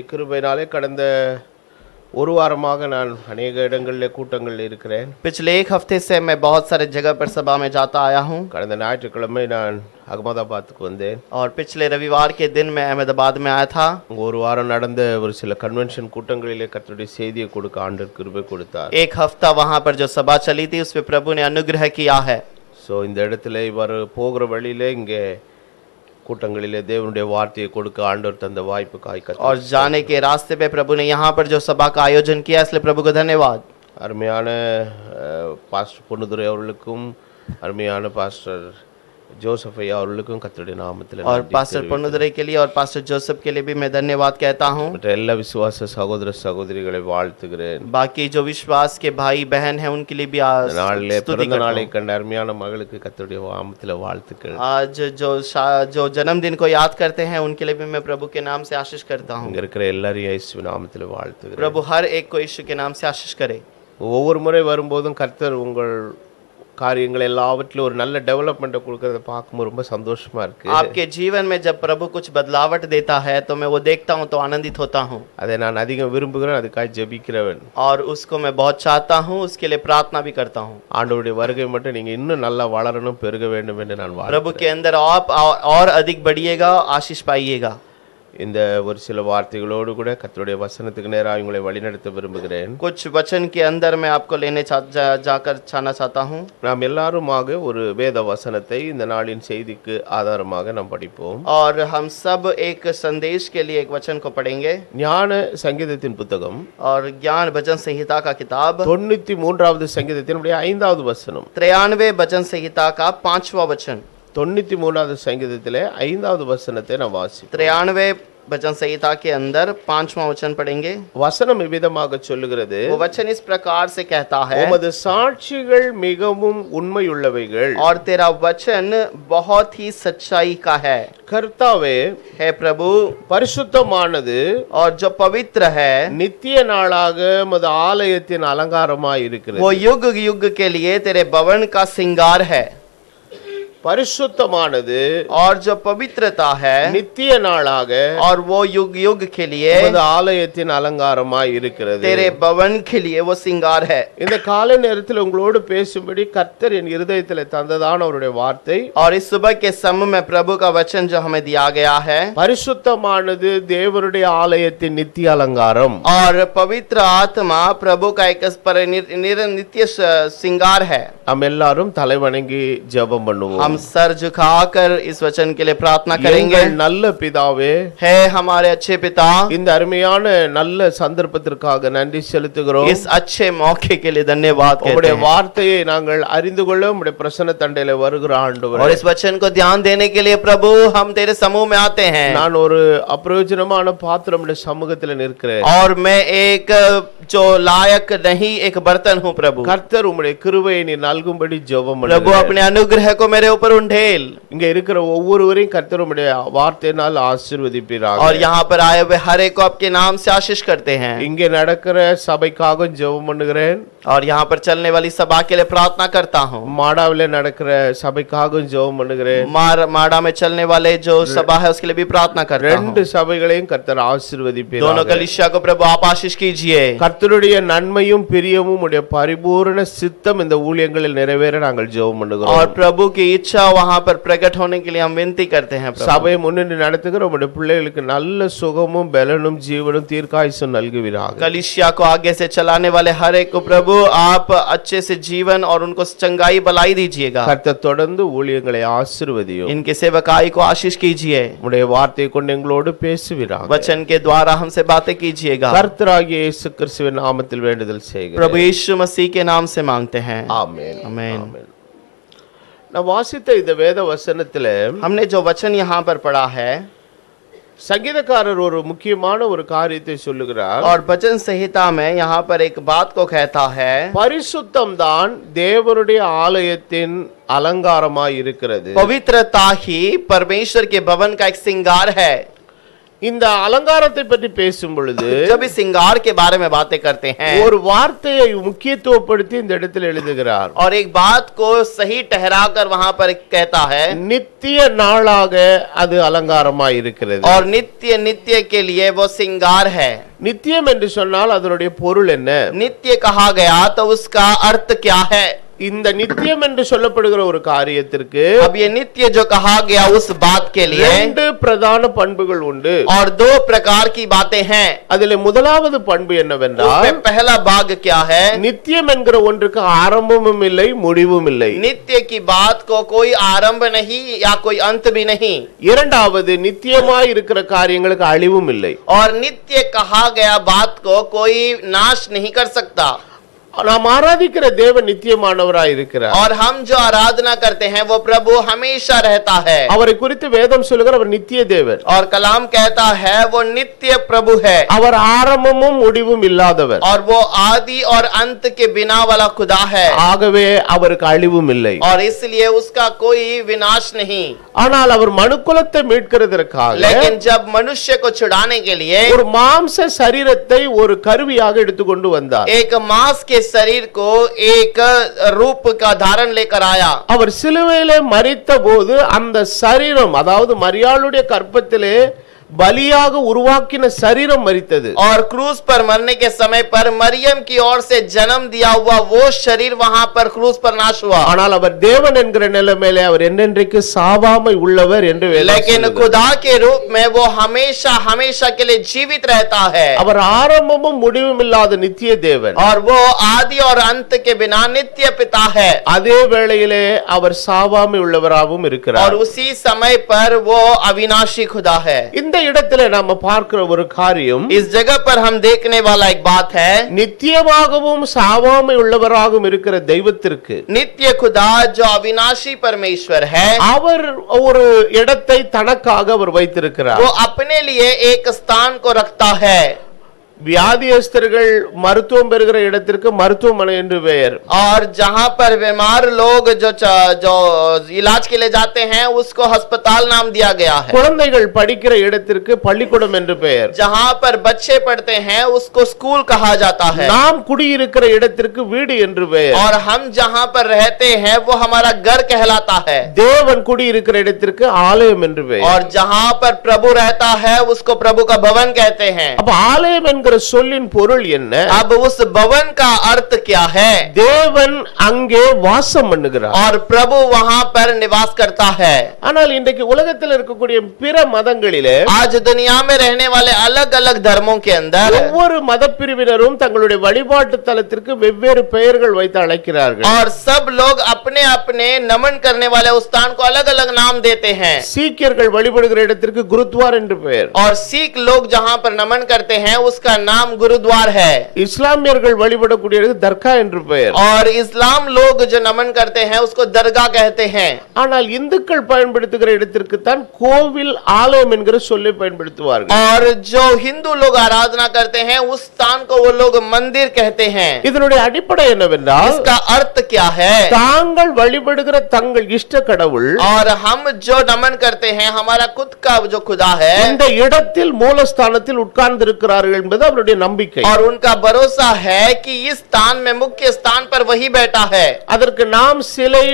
கர்த்தருடைய கிருபையினாலே கடந்த ஒரு வாரமாக நான் अनेक இடங்களில் கூட்டங்களில் இருக்கிறேன். पिछले एक हफ्ते से मैं बहुत सारे जगह पर सभा में जाता आया हूँ கடந்த ஞாயிற்றுக்கிழமை நான் அகமதாபாத்துக்கு வந்தேன். और पिछले रविवार के दिन मैं अहमदाबाद में आया था। ஒரு வாரம் நடந்த ஒரு சில கன்வென்ஷன் கூட்டங்களிலே கர்த்தருடைய செய்தியை கொடுக்க ஆண்டவர் கிருபை கொடுத்தார். एक हफ्ता वहाँ पर जो सभा चली थी उसमें प्रभु ने अनुग्रह किया है। ஸோ இந்த இடத்துல இவர் போகிற வழியிலே இங்கே கூட்டங்களிலே தேவனுடைய வார்த்தையை கொடுக்க ஆண்டவர் தந்த வாய்ப்புக்காய் और जाने के रास्ते पे प्रभु ने यहाँ पर जो सभा का आयोजन किया इसलिए प्रभु को धन्यवाद। அருமையான பாஸ்டர் பொன்னுதுரை அவர்களுக்கும் அருமையான பாஸ்டர் ஜோசப் ஐயா அவர்களுக்கும் கர்த்தருடைய நாமத்தில் और पास्टर पुन्नुदुरै के लिए और पास्टर जोसेफ के लिए भी मैं धन्यवाद कहता हूँ। மற்ற எல்லா விசுவாச சகோதர சகோதரிகளை வாழ்த்துகிறேன். बाकी जो विश्वास के भाई बहन हैं उनके लिए भी நாளிலே स्तुति பிறந்த करता நாளை हूँ। கண்ட அருமையான மகளுக்கு கர்த்தருடைய நாமத்தில் வாழ்த்துக்கள். आज जो जन्मदिन को याद करते हैं उनके लिए भी मैं प्रभु के नाम से आशीष करता हूँ। இங்க இருக்கிற எல்லாரையும் இயேசுவின் நாமத்தில் வாழ்த்துகிறேன். प्रभु हर एक को यीशु के नाम से आशीष करे। ஒவ்வொரு முறை வரும்போதும் கர்த்தர் உங்கள் காரியங்கள் எல்லாவற்றிலும் ஒரு நல்ல டெவலப்மெண்ட்டை கொடுக்கறத பார்க்கும்போது ரொம்ப சந்தோஷமா இருக்கு. आपके जीवन में जब प्रभु कुछ बदलावट देता है तो मैं वो देखता हूँ तो आनंदित होता हूँ அதை நான் அதிகம் விரும்புகிறேன், அதுக்காக ஜெபிக்கிறவன். और उसको मैं बहुत चाहता हूँ, उसके लिए प्रार्थना भी करता हूँ। ஆண்டவருடைய வருகை மட்டும் நீங்க இன்னும் நல்லா வளரணும் பெருக வேண்டும் என்று நான் प्रभु के अंदर आप और अधिक बढ़िएगा, आशीष पाइएगा। இந்த ஒரு சில வார்த்தைகளோடு கூட கர்த்தருடைய வசனத்துக்கு நேராக உங்களை வழிநடத்த விரும்புகிறேன். कुछ वचन के अंदर मैं आपको लेने जाकर छाना चाहता हूँ। நாம் எல்லாருமாக ஒரு வேத வசனத்தை இந்த நாளின் செய்திக்கு ஆதாரமாக நாம் படிப்போம். और हम सब एक संदेश के लिए एक वचन को पढ़ेंगे। ஞான சங்கீதத்தின் புத்தகம் और ज्ञान भजन संहिता का किताब 93வது சங்கீதத்தினுடைய 5வது வசனம். 93 भजन संहिता का 5वां वचन। 93வது சங்கீதத்திலே 5வது வசனத்தை நாம் வாசிப்போம். 93 भजन संहिता के अंदर 5वां वचन पढ़ेंगे। வசனம் விதமாக சொல்லுகிறது, वो वचन इस प्रकार से कहता है, உமது சாட்சிகள் மிகவும் உண்மையுள்ளவைகள். और तेरा वचन बहुत ही सच्चाई का है। கர்த்தாவே, हे प्रभु, பரிசுத்தமானது और जो पवित्र है நித்திய நாளாக உமது ஆலயத்தின் அலங்காரமாய் இருக்கிறது. वो युग युग के लिए तेरे भवन का श्रृंगार है। பரிசுத்தமானது और जो पवित्रता है நித்திய நாளாக और वो युग युग के लिए உமது ஆலயத்தின் அலங்காரமாய் இருக்கிறது. तेरे भवन के लिए वो श्रृंगार है। இந்த கால நேரத்தில் உங்களோடு பேசும்படி கர்த்தர் என் இருதயத்தில் தந்ததான அவருடைய வார்த்தை, और इस सुबह के समय में प्रभु का वचन जो हमें दिया गया है, பரிசுத்தமானது தேவனுடைய ஆலயத்தின் நித்திய அலங்காரம். और पवित्र आत्मा प्रभु का एक नित्य श्रृंगार है। हम எல்லாரும் தலை வணங்கி ஜெபம் பண்ணுவோம். हम सर झुकाकर इस वचन के लिए प्रार्थना करेंगे। எங்கள் நல்ல பிதாவே, है हमारे अच्छे पिता, இந்த அருமையான நல்ல சந்தர்ப்பத்திற்காக நன்றி செலுத்துகிறோம். इस अच्छे मौके के लिए धन्यवाद कहते உம்முடைய हैं। வார்த்தையை நாங்கள் அறிந்து கொள்ள உம்முடைய பிரசன்ன தண்டையில வருகிற ஆண்டவரே, और इस वचन को ध्यान देने के लिए प्रभु हम तेरे समूह में आते हैं। நான் ஒரு अप्रयोजनமான பாத்திரம் உம்முடைய சமூகத்தில் நிற்கிறேன். और मैं एक जो लायक नहीं एक बर्तन हूँ प्रभु। கர்த்தர் உம்முடைய கிருபையை நீ நல்கும்படி ஜெபம் प्रभु பண்ணுகிறேன். अपने अनुग्रह को मेरे ऊपर उंडेल। இங்க இருக்கிற ஒவ்வொருவரையும் கர்த்தர் உம்முடைய வார்த்தையினால் ஆசீர்வதிப்பீராக. और यहाँ पर आए हुए हर एक को आपके नाम से आशीष करते हैं। இங்கே நடக்கிற சபைக்காக ஜெபம் பண்ணுகிறேன். और यहाँ पर चलने वाली सभा के लिए प्रार्थना करता हूँ। மாடாவிலே நடக்கிற சபைக்காக ஜெபம் பண்ணுகிறேன். माड़ा में चलने वाले जो सभा है उसके लिए भी प्रार्थना करता हूँ। ரெண்டு சபைகளையும் கர்த்தர் ஆசீர்வதிப்பீராக. दोनों कलीसिया को प्रभु आप आशीष कीजिए। கர்த்தருடைய நன்மையும் பிரியமும் உடைய பரிபூரண சித்தம் இந்த ஊழியங்களில் நிறைவேற நாங்கள் ஜெபம் பண்ணுகிறோம். और प्रभु की इच्छा वहाँ पर प्रकट होने के लिए हम विनती करते हैं। சபையை முன்னின்று நடத்துகிற உடைய பிள்ளைகளுக்கு நல்ல சுகமும் பலனும் ஜீவனும் தீர்க்காயுசும் நல்குவீராக. कलीसिया को आगे से चलाने वाले हर एक को प्रभु आप अच्छे से जीवन और उनको चंगाई भलाई दीजिएगा। கர்த்தர் தொடர்ந்து ஊழியங்களை ஆசீர்வதியும். इनके सेवकाई को आशीष कीजिए। உடைய வார்த்தையை கொண்டு எங்களோடு பேசுவீராக. वचन के द्वारा हमसे बातें कीजिएगा। கர்த்தராகிய இயேசு கிறிஸ்துவின் நாமத்தில் வேண்டுதல் செய்கிறேன். प्रभु यीशु मसीह के नाम से मांगते हैं। ஆமென். आमीन। நான் வாசித்த இந்த வேத வசனத்திலே हमने जो वचन यहाँ पर पढ़ा है, சங்கீதக்காரர் ஒரு முக்கியமான ஒரு காரியத்தை சொல்லுகிறார். और भजन संहिता में यहाँ पर एक बात को कहता है, பரிசுத்தம் தான் தேவனுடைய ஆலயத்தின் அலங்காரமாய் இருக்கிறது. पवित्रता ही परमेश्वर के भवन का एक श्रृंगार है। இந்த அலங்காரத்தை பற்றி பேசும் பொழுது जब इस श्रृंगार के बारे में बातें करते हैं ஒரு வார்த்தையை முக்கியத்துவப்படுத்தி இந்த இடத்தில் எழுதுகிறார். और एक बात को सही ठहराकर वहां पर कहता है, நித்திய நாளாக அது அலங்காரமாய் இருக்கிறது. और नित्य नित्य के लिए वो श्रृंगार है. நித்தியம் என்று சொன்னால் அதனுடைய பொருள் என்ன? नित्य कहा गया तो उसका अर्थ क्या है? இந்த நித்தியம் என்று சொல்லப்படுகிற ஒரு காரியத்திற்கு अब ये नित्य जो कहा गया उस बात के लिए இரண்டு பிரதான பண்புகள் உண்டு. और दो प्रकार की बातें हैं. அதிலே முதலாவது பண்பு என்னவென்றால் उसमें पहला भाग क्या है? நித்தியம் என்கிற ஒன்றுக்கு ஆரம்பமும் இல்லை முடிவும் இல்லை. नित्य की बात को कोई आरंभ नहीं या कोई अंत भी नहीं. இரண்டாவது நித்தியமாய் இருக்கிற காரியங்களுக்கு அழிவும் இல்லை. और नित्य कहा गया बात को कोई नाश नहीं कर सकता. நாம் ஆராதிக்கிற தேவன் நித்தியமானவராய் இருக்கிறார். और हम जो आराधना करते हैं वो प्रभु हमेशा रहता है. அவரை குறித்து வேதம் சொல்லுகிற அவர் நித்திய தேவன். और कलाम कहता है वो नित्य प्रभु है. அவர் ஆரம்பமும் முடிவும் இல்லாதவர். और वो आदि और अंत के बिना वाला खुदा है. ஆகவே அவருக்கு அழிவும் இல்லை. और इसलिए उसका कोई विनाश नहीं. ஆனால் அவர் மனுக்குலத்தை மீட்கிறதற்காக लेकिन जब मनुष्य को छुड़ाने के लिए ஒரு மாம்ச சரீரத்தை ஒரு கருவியாக எடுத்துக்கொண்டு வந்தார். एक मांस के शरीर को एक रूप का धारण लेकर आया. அவர் சிலுவையிலே மரித்த போது அந்த சரீரம், அதாவது மரியாளுடைய கற்பத்திலே பலியாக உருவாக்கின சரீரம் மரித்தது. और क्रूस पर मरने के समय पर मरियम की ओर से जन्म दिया हुआ वो शरीर वहां पर क्रूस पर नाश हुआ. ஆனால் அவர் தேவன் என்கிற நிலைமையிலே அவர் என்னென்றைக்கு சாவாமை உள்ளவர் என்று வேதம் लेकिन சொல்லுகிறது. खुदा के रूप में वो हमेशा हमेशा के लिए जीवित रहता है. அவர் ஆரம்பமும் முடிவும் இல்லாத நித்திய தேவன். और वो आदि और अंत के बिना नित्य पिता है. அதே வேளையிலே அவர் சாவாமை உள்ளவராகவும் இருக்கிறார். और उसी समय पर वो अविनाशी खुदा है. இந்த இடத்திலே நாம பார்க்கிற ஒரு காரியம், इस जगह पर हम देखने वाला एक बात है, நித்தியமாகவும் சாவாமை உள்ளவராகவும் இருக்கிற தெய்வத்திற்கு नित्य खुदा जो अविनाशी परमेश्वर है அவர் ஒரு இடத்தை தனக்காக அவர் வைத்திருக்கிறார். वो अपने लिए एक स्थान को रखता है. வியாதியஸ்தர்கள் மருத்துவம் பெறுகிற இடத்திற்கு மருத்துவமனை என்று பெயர். और जहां पर बीमार लोग जो इलाज के लिए जाते हैं उसको अस्पताल नाम दिया गया है. குழந்தைகள் படிக்கிற இடத்திற்கு பள்ளிக்கூடம் என்று பெயர். जहां पर बच्चे पढ़ते हैं उसको स्कूल कहा जाता है. நாம் குடியிருக்கிற இடத்திற்கு வீடு என்று பெயர். और हम जहां पर रहते हैं वो हमारा घर कहलाता है. தேவன் குடியிருக்கிற இடத்திற்கு ஆலயம் என்று பெயர். और जहां पर प्रभु रहता है उसको प्रभु का भवन कहते हैं. அப்ப ஆலயம் என்கிற சொல்லின் பொருள் என்ன? अब उस भवन का अर्थ क्या है? தேவன் அங்கே வாசம் பண்ணுகிறார். और प्रभु वहां पर निवास करता है. ஆனால் இன்றைக்கு உலகத்தில் இருக்கக்கூடிய பிற மதங்களிலே आज दुनिया में रहने वाले अलग अलग धर्मों के अंदर ஒவ்வொரு மதப்பிரிவினரும் தங்களுடைய வழிபாட்டு தலத்திற்கு வெவ்வேறு பெயர்கள் வைத்து அழைக்கிறார்கள். और सब लोग अपने अपने नमन करने वाले उस स्थान को अलग अलग नाम देते हैं. சீக்கியர்கள் வழிபடுகிற இடத்திற்கு குருத்வார் என்று பெயர். और सिख लोग जहां पर नमन करते हैं उसका नाम गुरुद्वार है. இஸ்லாமியர்கள் வழிபடக்கூடிய தர்கா என்று பெயர். और इस्लाम लोग जो नमन करते हैं उसको दरगाह कहते हैं. ஆனால் இந்துக்கள் பயன்படுத்துகிற இடத்திற்கு தான் கோவில் ஆலயம் என்கிற சொல்லை பயன்படுத்துவார்கள். और जो हिंदू लोग आराधना करते हैं उस स्थान को वो लोग मंदिर कहते हैं. இதனுடைய அடிப்படை என்னவென்றால் इसका अर्थ क्या है? தாங்கள் வழிபடுகிற தங்கள் இஷ்ட கடவுள் और हम जो नमन करते हैं हमारा खुद का जो खुदा है இந்த இடத்தில் மூலஸ்தானத்தில் உட்கார்ந்து இருக்கிறார்கள் என்பது அவருடைய நம்பிக்கை. और उनका भरोसा है कि इस स्थान में मुख्य स्थान पर वही बैठा है. அதற்கு நாம் சிலை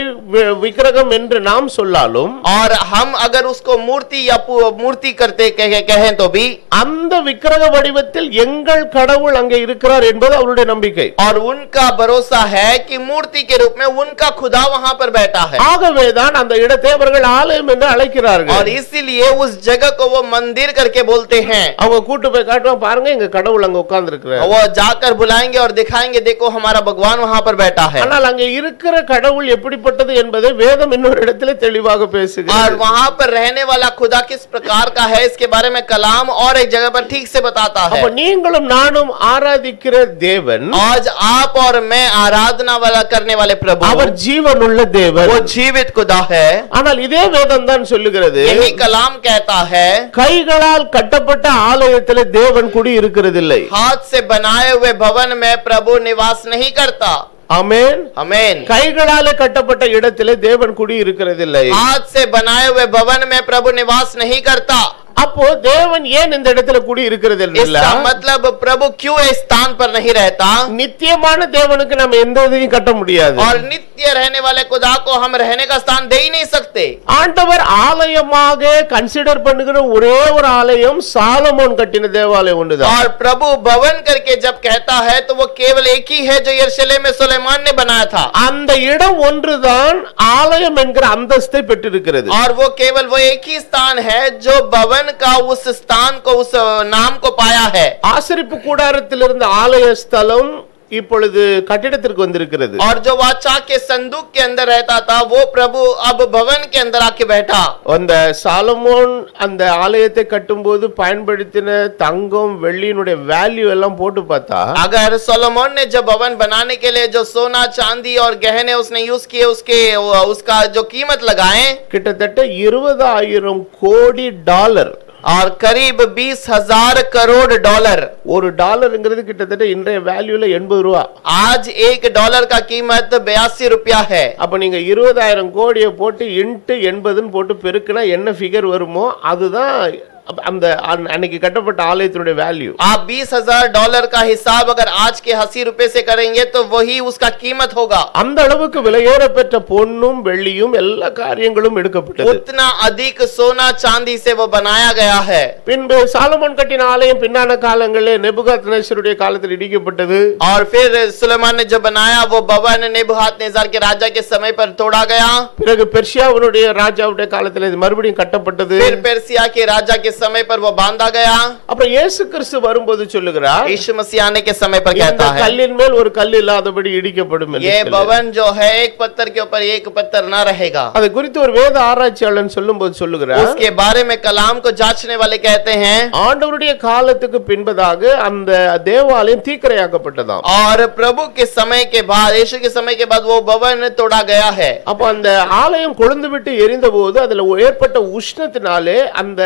விக்கிரகம் என்று நாம் சொல்லாலும் और हम अगर उसको मूर्ति या मूर्ति करते कहें तो भी அந்த விக்கிரக வடிவத்தில் எங்கள் கடவுள் அங்கே இருக்கிறார் என்பது அவருடைய நம்பிக்கை. और उनका भरोसा है कि मूर्ति के रूप में उनका खुदा वहां पर बैठा है. ஆகவேதான் அந்த இடத்தை அவர்கள் ஆலயம் என்று அழைக்கிறார்கள். और इसीलिए उस जगह को वो मंदिर करके बोलते हैं. அவங்க கூட்டு போய் காட்டுவாங்க, பாருங்க எங்க கடவுள் அங்க உட்கார்ந்து இருக்கிறார். वो जाकर बुलाएंगे और दिखाएंगे, देखो हमारा भगवान वहां पर बैठा है. ஆனால் அங்கே இருக்கிற கடவுள் எப்படிப்பட்டது என்பதை வேதம் இன்னொரு இடத்திலே தெளிவாக और பேசுகிறது. वहां पर रहने वाला खुदा किस प्रकार का है इसके बारे में कलाम और एक जगह पर ठीक से बताता है. அப்ப நீங்களும் நானும் ஆராதிக்கிற தேவன் आज आप और मैं आराधना वाला करने वाले प्रभु அவர் ஜீவனுள்ள தேவன். वो जीवित खुदा है. ஆனால் இதே வேதம் தான் சொல்லுகிறது, यही कलाम कहता है கைகளால் கட்டப்பட்ட ஆலயத்திலே தேவன் குடி இருக்கிறதில்லை. हाथ से बनाए हुए भवन में प्रभु निवास नहीं करता. ஆமென். आमीन. கைகளாலே கட்டப்பட்ட இடத்திலே தேவன் குடி இருக்கிறதில்லை. हाथ से बनाए हुए भवन में प्रभु निवास नहीं करता. அப்போ தேவன் ஏன் இந்த இடத்துல கூடி இருக்கிறது இல்ல? इसका मतलब प्रभु क्यों इस स्थान पर नहीं रहता? நித்தியமான தேவனுக்கு நம்ம எந்த இதையும் கட்ட முடியாது. और नित्य रहने वाले खुदा को हम रहने का स्थान दे ही नहीं सकते. ஆண்டவர் ஆலயமாக கன்சிடர் பண்ணுகிற ஒரே ஒரு ஆலயம் சாலமோன் கட்டின தேவாலயம் ஒன்றுதான். और प्रभु भवन करके जब कहता है तो वो केवल एक ही है जो यरूशलेम में सुलेमान ने बनाया था. அந்த இடம் ஒன்றுதான் ஆலயம் என்கிற அந்தஸ்தை பெற்றிருக்கிறது. और वो केवल वो एक ही स्थान है जो भवन का उस स्थान को उस नाम को पाया है. ஆசரிப்பு கூடாரத்தில் இருந்த ஆலய ஸ்தலம் இப்பொழுது கட்டிடத்திற்கு வந்திருக்கிறது. और जो वाचा के संदूक के अंदर रहता था वो प्रभु अब भवन के अंदर आके बैठा. அந்த சாலமோன் அந்த ஆலயத்தை கட்டும்போது பயன்படுத்தின தங்கம் வெள்ளியினுடைய வேல்யூ எல்லாம் போட்டு பார்த்தா, अगर सोलोमन ने जब भवन बनाने के लिए जो सोना चांदी और गहने उसने यूज किए उसका जो कीमत लगाए கிட்டத்தட்ட 20,000 கோடி டாலர். और करीब 20,000 करोड़ डॉलर. ஒரு டாலர்ங்கிறது கிட்டத்தட்ட இன்றைய வேல்யூல 80 ரூபா. आज $1 का कीमत 82 रुपया है. அப்ப நீங்க 20,000 கோடியை போட்டு இன்ட்டு 80 போட்டு பெருக்கினா என்ன ஃபிகர் வருமோ அதுதான் அந்த அன்னைக்கு கட்டப்பட்ட ஆலயத்தினுடைய வேல்யூ. आप $20,000 का हिसाब अगर आज के 80 रुपए से करेंगे तो वही उसका कीमत होगा. அந்த அளவுக்கு விலையேற பெற்ற பொன்னும் வெள்ளியும் எல்லா காரியங்களும் எடுக்கப்பட்டது. उतना अधिक सोना चांदी से वो बनाया गया है. பின்பு சாலமோன் கட்டின ஆலயம் பின்னான காலங்களிலே நேபுகாத்நேசருடைய காலத்தில் இடிக்கப்பட்டது. और फिर सुलेमान ने जो बनाया वो भवन नेबूखदनेस्सर के राजा के समय पर तोड़ा गया. பிறகு பெர்சியாவுடைய ராஜாவுடைய காலத்தில் இது மறுபடியும் கட்டப்பட்டது. फिर पेर्सिया के राजा के समय पर वो बांधा गया. அப்புறம் இயேசு கிறிஸ்து வரும்போது சொல்லுகிறார், यीशु मसीह आने के समय पर कहता है கல்லின் மேல் ஒரு கல் இல்லாதபடி இடிக்கப்படும் என்று. ये भवन जो है एक पत्थर के ऊपर एक पत्थर ना रहेगा. அதை குறித்து ஒரு வேத ஆராய்ச்சியாளன் சொல்லும்போது சொல்லுகிறார், उसके बारे में कलाम को जांचने वाले कहते हैं ஆண்டவருடைய காலத்துக்கு பின்பதாக அந்த தேவாலயம் தீக்கிரையாக்கப்பட்டதாம். और प्रभु के समय के बाद यीशु के समय के बाद वो भवन तोड़ा गया है. அப்ப அந்த ஆலயம் கொழுந்து விட்டு எரிந்த போது அதுல ஏற்பட்ட உஷ்ணத்தினாலே அந்த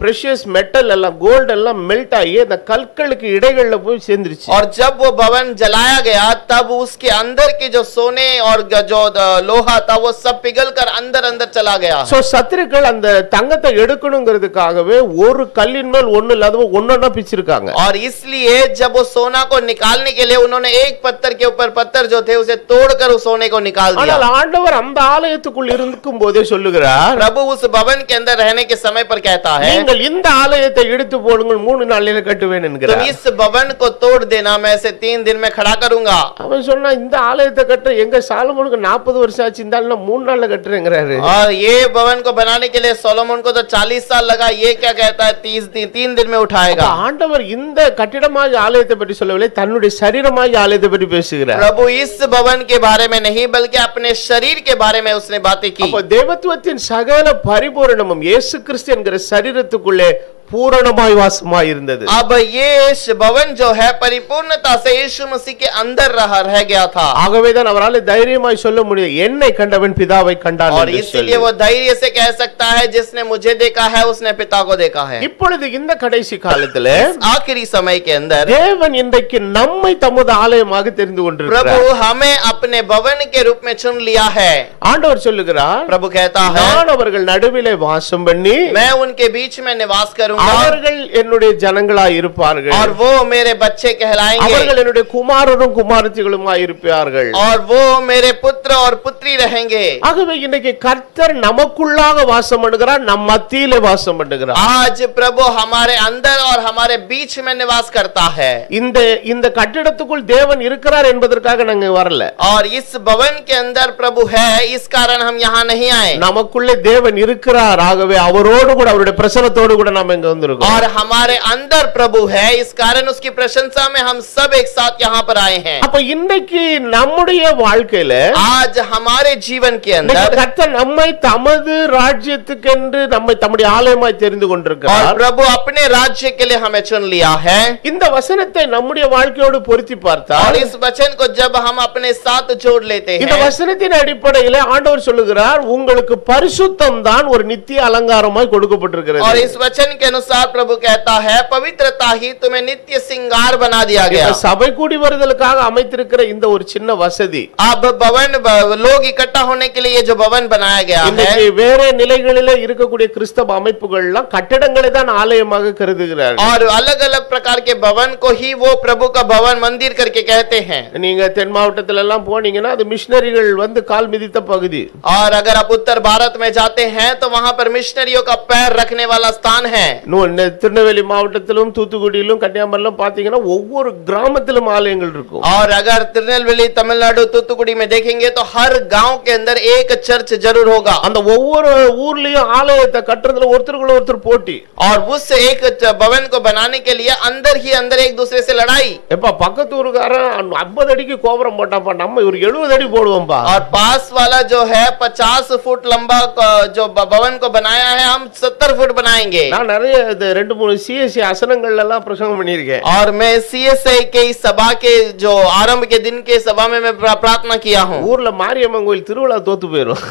precious metal எல்லாம் கோல்ட் எல்லாம் மெல்ட் ஆகி அந்த கற்களுக்கு இடைகள்ல போய் சேர்ந்துருச்சு. और जब वो भवन जलाया गया तब उसके अंदर के जो सोने और जो लोहा था वो सब पिघल कर अंदर अंदर चला गया. சோ சத்துருக்கள் அந்த தங்கத்தை எடுக்கணுங்கிறதுக்காகவே ஒரு கல்லின் மேல் ஒண்ணு இல்லாத ஒண்ணொண்ணா பிச்சிருக்காங்க. और इसलिए जब वो सोना को निकालने के लिए उन्होंने एक पत्थर के ऊपर पत्थर जो थे उसे तोड़कर उस सोने को निकाल दिया. ஆனால் ஆண்டவர் அந்த ஆலயத்துக்குள் இருக்கும் போதே சொல்லுகிறார், प्रभु उस भवन के अंदर रहने के समय पर कहता है நீங்கள் இந்த ஆலயத்தை இடித்து போடுங்கள் 3 நாளிலே கட்டுவேன் என்கிறார். तुम इस भवन को तोड़ देना मैं इसे 3 दिन में खड़ा करूंगा. அவன் சொன்னா இந்த ஆலயத்தை கட்ட எங்க சாலமோனுக்கு 40 வருஷம் ஆச்சு, இந்த ஆளு 3 நாள்ல கட்டுறேங்கறாரு. और ये भवन को बनाने के लिए सोलोमन को तो 40 साल लगा, ये क्या कहता है 3 दिन में उठाएगा. ஆண்டவர் இந்த கட்டிடமாகிய ஆலயத்தை பற்றி சொல்லவில்லை, தன்னுடைய சரீரமாகிய ஆலயத்தை பற்றி பேசுகிறார். प्रभु इस भवन के बारे में नहीं बल्कि अपने शरीर के बारे में उसने बातें की. அப்ப தேவத்துவத்தின் சகல பரிபூரணமும் இயேசு கிறிஸ்து என்கிற சரீரத்துக்குள்ளே பூரணமாய் வாசமாய் இருந்தது. अब ये भवन जो है परिपूर्णता से यीशु मसीह के अंदर रह गया था. ஆகவேதான் அவரால் தைரியமாய் சொல்ல முடியும், என்னை கண்டவன் பிதாவை கண்டான் और என்று इसलिए वो धैर्य से कह सकता है जिसने मुझे देखा है उसने पिता को देखा है. இப்பொழுது இந்த கடைசி காலத்திலே आखिरी समय के अंदर தேவன் இன்றைக்கு நம்மை தமது ஆலயமாக தெரிந்து கொண்டிருக்கிறார். प्रभु हमें अपने भवन के रूप में चुन लिया है. ஆண்டவர் சொல்லுகிறார், प्रभु कहता है நான் அவர்கள் நடுவிலே வாசம் பண்ணி मैं उनके बीच में निवास करूंगा. அவர்கள் என்னுடைய ஜனங்களாய் இருப்பார்கள். और वो मेरे बच्चे कहलाएंगे. அவர்கள் என்னுடைய குமாரரும் குமாரத்திகளுமாய் இருப்பார்கள். और वो मेरे पुत्र और पुत्री रहेंगे. ஆகவே இன்னைக்கு கர்த்தர் நமக்குள்ளாக வாசம் பண்ணுகிறார், நம் மத்தியிலே வாசம் பண்ணுகிறார். आज प्रभु हमारे अंदर और हमारे बीच में निवास करता है. இந்த கட்டிடத்துக்குள் தேவன் இருக்கிறார் என்பதற்காக நாங்க வரல. और इस भवन के अंदर प्रभु है इस कारण हम यहाँ नहीं आए. நமக்குள்ளே தேவன் இருக்கிறார், ஆகவே அவரோடு கூட அவருடைய பிரசன்னத்தோடு கூட நாம இங்க வந்திருக்கோம். और हमारे अंदर प्रभु है इस कारण उसकी प्रशंसा में हम सब एक साथ यहाँ पर आए हैं. அப்ப இன்னைக்கு நம்முடைய வாழ்க்கையில आज हमारे जीवन के अंदर கர்த்தர் நம்மை தமது ராஜ்யத்துக்கென்று நம்மை தம்முடைய ஆலயமாய் தெரிந்து और கொண்டிருக்கிறார். प्रभु अपने राज्य के लिए हमें चुन लिया है. இந்த வசனத்தை நம்முடைய வாழ்க்கையோடு பொருத்தி और பார்த்தால் इस वचन को जब हम अपने साथ जोड़ लेते இந்த हैं வசனத்தின் அடிப்படையில் ஆண்டவர் சொல்லுகிறார், உங்களுக்கு பரிசுத்தம் தான் ஒரு நித்திய அலங்காரமாய் கொடுக்கப்பட்டிருக்கிறது. और इस वचन के अनुसार प्रभु कहता है पवित्रता ही तुम्हें नित्य श्रृंगार बना दिया गया। இப்ப சபை கூடி வருதலுக்காக அமைத்திருக்கிற இந்த ஒரு சின்ன வசதி अब लोग इकट्ठा होने के लिए ये जो भवन बनाया गया है, இன்னைக்கு வேற நிலைகளில இருக்கக்கூடிய கிறிஸ்தவ அமைப்புகள் எல்லாம் கட்டடங்களை தான் ஆலயமாக கருதுகிறார்கள். और अलग अलग प्रकार के भवन को ही वो प्रभु का भवन मंदिर करके कहते हैं। நீங்க தென் மாவட்டத்துல எல்லாம் போனீங்கன்னா அது மிஷனரிகள் வந்து கால் மிதித்த பகுதி. और अगर आप उत्तर भारत में जाते हैं तो वहां पर मिशनरियों का पैर रखने वाला स्थान है। திருநெல்வேலி மாவட்டத்திலும் தூத்துக்குடியிலும் கன்னியாகுமரியிலும் பாத்தீங்கன்னா ஒவ்வொரு கிராமத்திலும் ஆலயங்கள் இருக்கும். और अगर திருநெல்வேலி तमिलनाडु तूத்துக்குடி में देखेंगे तो हर गांव के अंदर एक चर्च जरूर होगा। அந்த ஒவ்வொரு ஊர்லயும் ஆலயத்தை கட்டுறதுல ஒருத்தருக்குள்ள ஒருத்தர் போட்டி. और उस एक भवन को बनाने के लिए अंदर ही अंदर एक दूसरे से लड़ाई। எப்ப பக்கத்து ஊருக்காரன் 50 அடிக்கு கோபுரம் போட்டாப்பா, நம்ம ஒரு 70 அடி போடுவோம்பா. और पास वाला जो है 50 फुट लंबा जो भवन को बनाया है हम 70 फुट बनाएंगे। நான் நிறைய 2-3 சிஎஸ்சி आसनங்கள்ல எல்லாம் பிரசங்கம் பண்ணியிருக்கேன். और मैं सीएसआई के इस सभा के जो आरंभ के दिन के सभा में मैं प्रार्थना किया हूं। ஊர்ல மாரியம்மன் கோயில் திருவிழா தோத்து போயிடும்.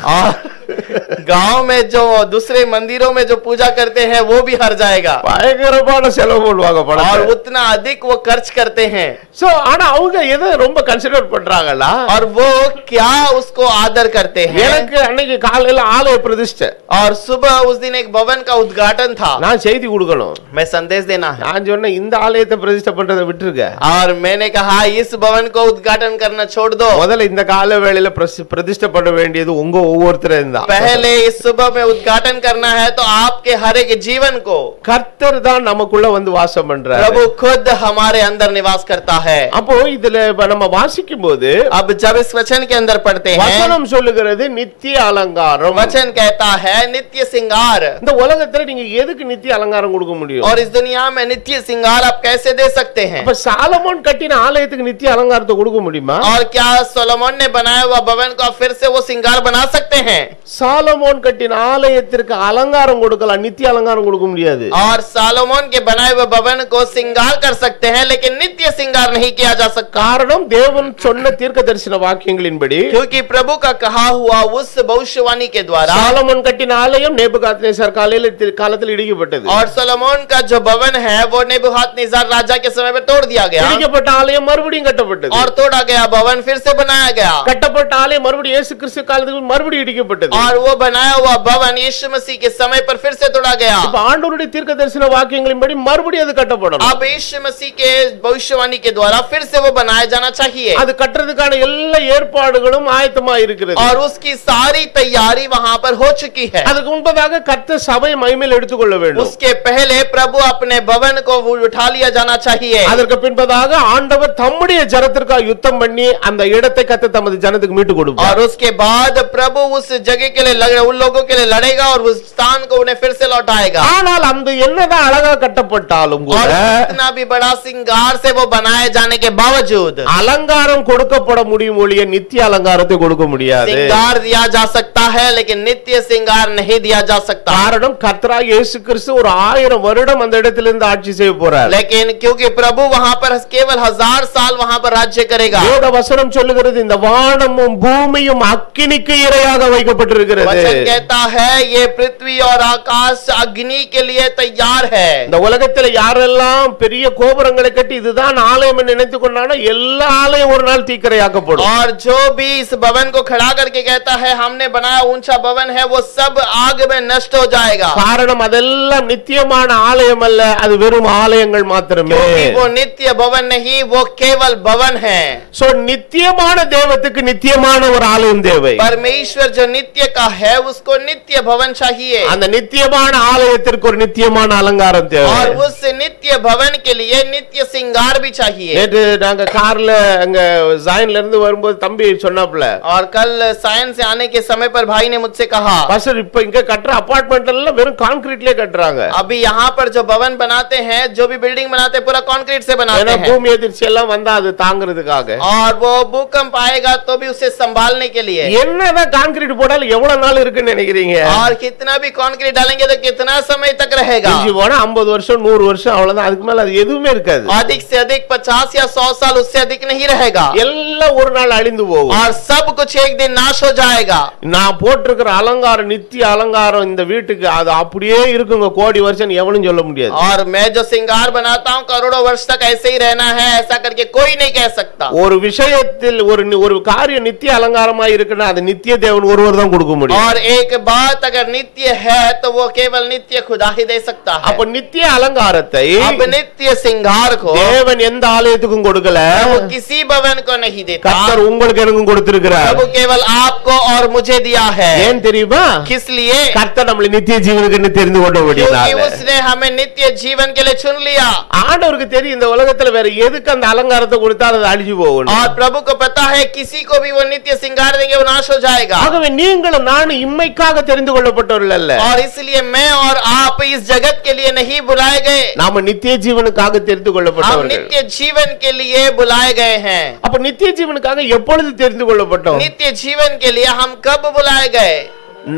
गांव में जो दूसरे मंदिरों में जो पूजा करते हैं वो भी हार जाएगा। பயங்கரமான செலவு பண்ணுவாங்க பணத்தை. और उतना अधिक वो खर्च करते हैं। சோ ஆனா அவங்க எதை ரொம்ப கன்சிடர் பண்றாங்களா? और वो क्या उसको आदर करते हैं? எனக்கு அன்னைக்கு காலையில ஆலய பிரதிஷ்டை. और सुबह उस दिन एक भवन का उद्घाटन था। நான் செய்தி கொடுக்கணும். मैं संदेश देना है। நான் சொன்னேன் இந்த ஆலயத்தை பிரதிஷ்டை பண்றதை விட்டுருங்க. और मैंने कहा इस भवन को उद्घाटन करना छोड़ दो। முதல்ல இந்த கால வேளையில பிரதிஷ்டை பண்ண வேண்டியது உங்க ஒவ்வொருத்தரும் தான். पहले इस सुबह में उद्घाटन करना है तो आपके हर एक जीवन को। கர்த்தர் தான் நமக்குள்ள வந்து வாசம் பண்றார். प्रभु खुद हमारे अंदर निवास करता है। அப்போ இதுல நம்ம வாசிக்கும்போது अब जब इस वचन के अंदर पढ़ते हैं, வசனம் சொல்லுகிறது நித்திய அலங்காரம். वचन कहता है नित्य श्रृंगार। இந்த உலகத்துல நீங்க எதுக்கு நித்திய அலங்காரம் கொடுக்க முடியும்? और इस दुनिया में नित्य श्रृंगार आप कैसे दे सकते हैं? அப்ப சாலமோன் கட்டின ஆலயத்துக்கு நித்திய அலங்காரத்தை கொடுக்க முடியுமா? और क्या सोलोमन ने बनाया हुआ भवन को फिर से वो श्रृंगार बना सकते हैं? சாலமோன் கட்டின ஆலயத்திற்கு அலங்காரம் கொடுக்கலாம், நித்திய அலங்காரம் கொடுக்க முடியாது. और सोलोमन के बनाए हुए भवन को श्रृंगार कर सकते हैं लेकिन नित्य श्रृंगार नहीं किया जा सकता। காரணம் தேவன் சொன்ன தீர்க்கதரிசன வாக்கியங்களின்படி क्योंकि प्रभु का कहा हुआ उस भविष्यवाणी के द्वारा சாலமோன் கட்டின ஆலயம் நேபுகாத்நேசர் காலத்தில் இடிக்கப்பட்டது. और सोलोमन का जो भवन है वो नेबूखदनेस्सर राजा के समय में तोड़ दिया गया। இடிக்கப்பட்ட ஆலயம் மறுபடியும் கட்டப்பட்டது. और तोड़ा गया भवन फिर से बनाया गया। கட்டப்பட்ட ஆலயம் மறுபடியும் இயேசு கிறிஸ்து காலத்துக்கு மறுபடியும் இடிக்கப்பட்டது. और वो बनाया हुआ भवन यीशु मसीह के समय पर फिर से तोड़ा गया। இப்ப ஆண்டவருடைய தீர்க்கதரிசன வாக்கியங்களின்படி மறுபடியும் அது கட்டப்படணும். अब यीशु मसीह के भविष्यवाणी के द्वारा फिर से वो बनाया जाना चाहिए। அது கட்டறதுக்கான எல்லா ஏற்பாடுகளும் ஆயத்தமா இருக்கிறது. और उसकी सारी तैयारी वहां पर हो चुकी है। அதுக்கு முன்பதாக கர்த்தர் சபை மகிமையில் எடுத்துக்கொள்ள வேண்டும். उसके पहले प्रभु अपने भवन को उठा लिया जाना चाहिए। அதற்கு பின்பதாக ஆண்டவர் தம்முடைய ஜனத்திற்காக யுத்தம் பண்ணி அந்த இடத்தை கர்த்தர் தமது ஜனத்துக்கு மீட்டு கொடுப்பார். और उसके बाद प्रभु उस जगह के लिए उन लोगों के लिए लड़ेगा और उस स्थान को उन्हें फिर से लौटाएगा। ஆனால் அந்த என்னதான் அழகா கட்டப்பட்டாலும் கூட और इतना भी बड़ा श्रृंगार से वो बनाए जाने के बावजूद அலங்காரம் கொடுக்கப்பட முடியும் ஒழிய நித்திய அலங்காரத்தை கொடுக்க முடியாது. श्रृंगार दिया जा सकता है लेकिन नित्य श्रृंगार नहीं दिया जा सकता। காரணம் கர்த்தராகிய இயேசு கிறிஸ்து ஒரு 1000 வருடம் அந்த இடத்திலிருந்து ஆட்சி செய்ய போறார். लेकिन क्योंकि प्रभु वहां पर केवल 1000 साल वहां पर राज्य करेगा। வேத வசனம் சொல்லுகிறது இந்த வானமும் பூமியும் அக்கினிக்கு இரையாக வைக்கப்பட்டிருக்கிறது. वचन कहता है ये पृथ्वी और आकाश अग्नि के लिए तैयार है। இந்த உலகத்துல யாரெல்லாம் பெரிய கோபுரங்களை கட்டி இதுதான் ஆலயம் நினைத்துக் கொண்டானோ எல்லா ஆலயம் ஒரு நாள் தீக்கிரையாக்கப்படும். और जो भी इस भवन को खड़ा करके कहता है हमने बनाया ऊंचा भवन है वो सब आग में नष्ट हो जाएगा। காரணம் அதெல்லாம் நித்தியமான ஆலயம் அல்ல, அது வெறும் ஆலயங்கள் மாத்திரமே. वो नित्य भवन नहीं वो केवल भवन है। சோ நித்தியமான தேவத்துக்கு நித்தியமான ஒரு ஆலயம் தேவை. परमेश्वर जो नित्य का है उसको नित्य भवन चाहिए। அந்த நித்தியமான ஆலயத்திற்கு ஒரு நித்தியமான அலங்காரம் தேவை. और उस नित्य भवन के लिए नित्य श्रृंगार भी चाहिए। நேற்று நாங்க கார்ல அங்க ஜாயின்ல இருந்து வரும்போது தம்பி சொன்னாப்ல, और कल साइंस से आने के समय पर भाई ने मुझसे कहा பாஸ்டர் இப்ப இங்க கட்டற அபார்ட்மெண்ட் எல்லாம் வெறும் கான்கிரீட்லயே கட்டறாங்க. अभी यहाँ पर जो भवन बनाते हैं जो भी बिल्डिंग बनाते हैं पूरा कंक्रीट से बनाते ஏன்னா हैं। பூமி எதிர்ச்சி எல்லாம் வந்தா அது தாங்கிறதுக்காக. और वो भूकंप आएगा तो भी उसे संभालने के लिए। என்னதான் கான்கிரீட் போடாலும் எவ்வளவு நாள் இருக்குன்னு நினைக்கிறீங்க? और कितना भी कंक्रीट डालेंगे तो कितना समय तक रहेगा? போனா 50 வருஷம் 100 வருஷம் அவ்வளவுதான், அதுக்கு மேல அது எதுவுமே இருக்காது. अधिक से अधिक 50 50 या 100 साल उससे अधिक नहीं रहेगा எல்லாம் ஒரு நாள் அழிந்து போகும். और सब कुछ एक दिन नाश हो जाएगा. நான் போட்டிருக்கிற அலங்காரம் நித்திய அலங்காரம் இந்த வீட்டுக்கு அது அப்படியே இருக்குங்க கோடி வருஷம் எவனும் சொல்ல முடியாது. और मैं जो श्रृंगार बनाता हूँ करोड़ों वर्ष तक ऐसे ही रहना है ऐसा करके कोई नहीं कह सकता. ஒரு விஷயத்தில் ஒரு காரியம் நித்திய அலங்காரமா இருக்குன்னா அது நித்திய தேவன் ஒருவர் தான் கொடுக்க முடியும். और एक बात अगर नित्य है तो वो केवल नित्य खुदा ही दे सकता है. அப்ப நித்திய அலங்காரத்தை अब नित्य श्रृंगार को தேவன் எந்த ஆலயத்துக்கும் கொடுக்கல, वो किसी भवन को नहीं देता. கர்த்தர் உங்களுக்கு எனக்கும் கொடுத்திருக்கிறார். प्रभु केवल आपको और मुझे दिया है. ஏன் தெரியுமா? किस लिए? கர்த்தர் நம்மளை நித்திய ஜீவனுக்கு தெரிந்து கொண்ட क्योंकि முடியாது. उसने हमें नित्य जीवन के लिए चुन लिया. ஆண்டவருக்கு தெரியும் இந்த உலகத்துல வேற எதுக்கு அந்த அலங்காரத்தை கொடுத்தா அது அழிஞ்சு போகும். और प्रभु को पता है किसी को भी वो नित्य श्रृंगार देंगे वो नाश हो जाएगा. ஆகவே நீங்களும் நானும் இம்மைக்காக தெரிந்து கொள்ளப்பட்டவர்கள் அல்ல. और इसलिए मैं और आप इस जगत के लिए नहीं बुलाए गए. நாம நித்திய ஜீவனுக்காக தெரிந்து हम கொள்ளப்பட்டவர்கள். नित्य जीवन के लिए बुलाए गए हैं. அப்ப நித்திய ஜீவனுக்காக எப்பொழுது தெரிந்து கொள்ளப்பட்டோம்? नित्य जीवन के लिए हम कब बुलाए गए?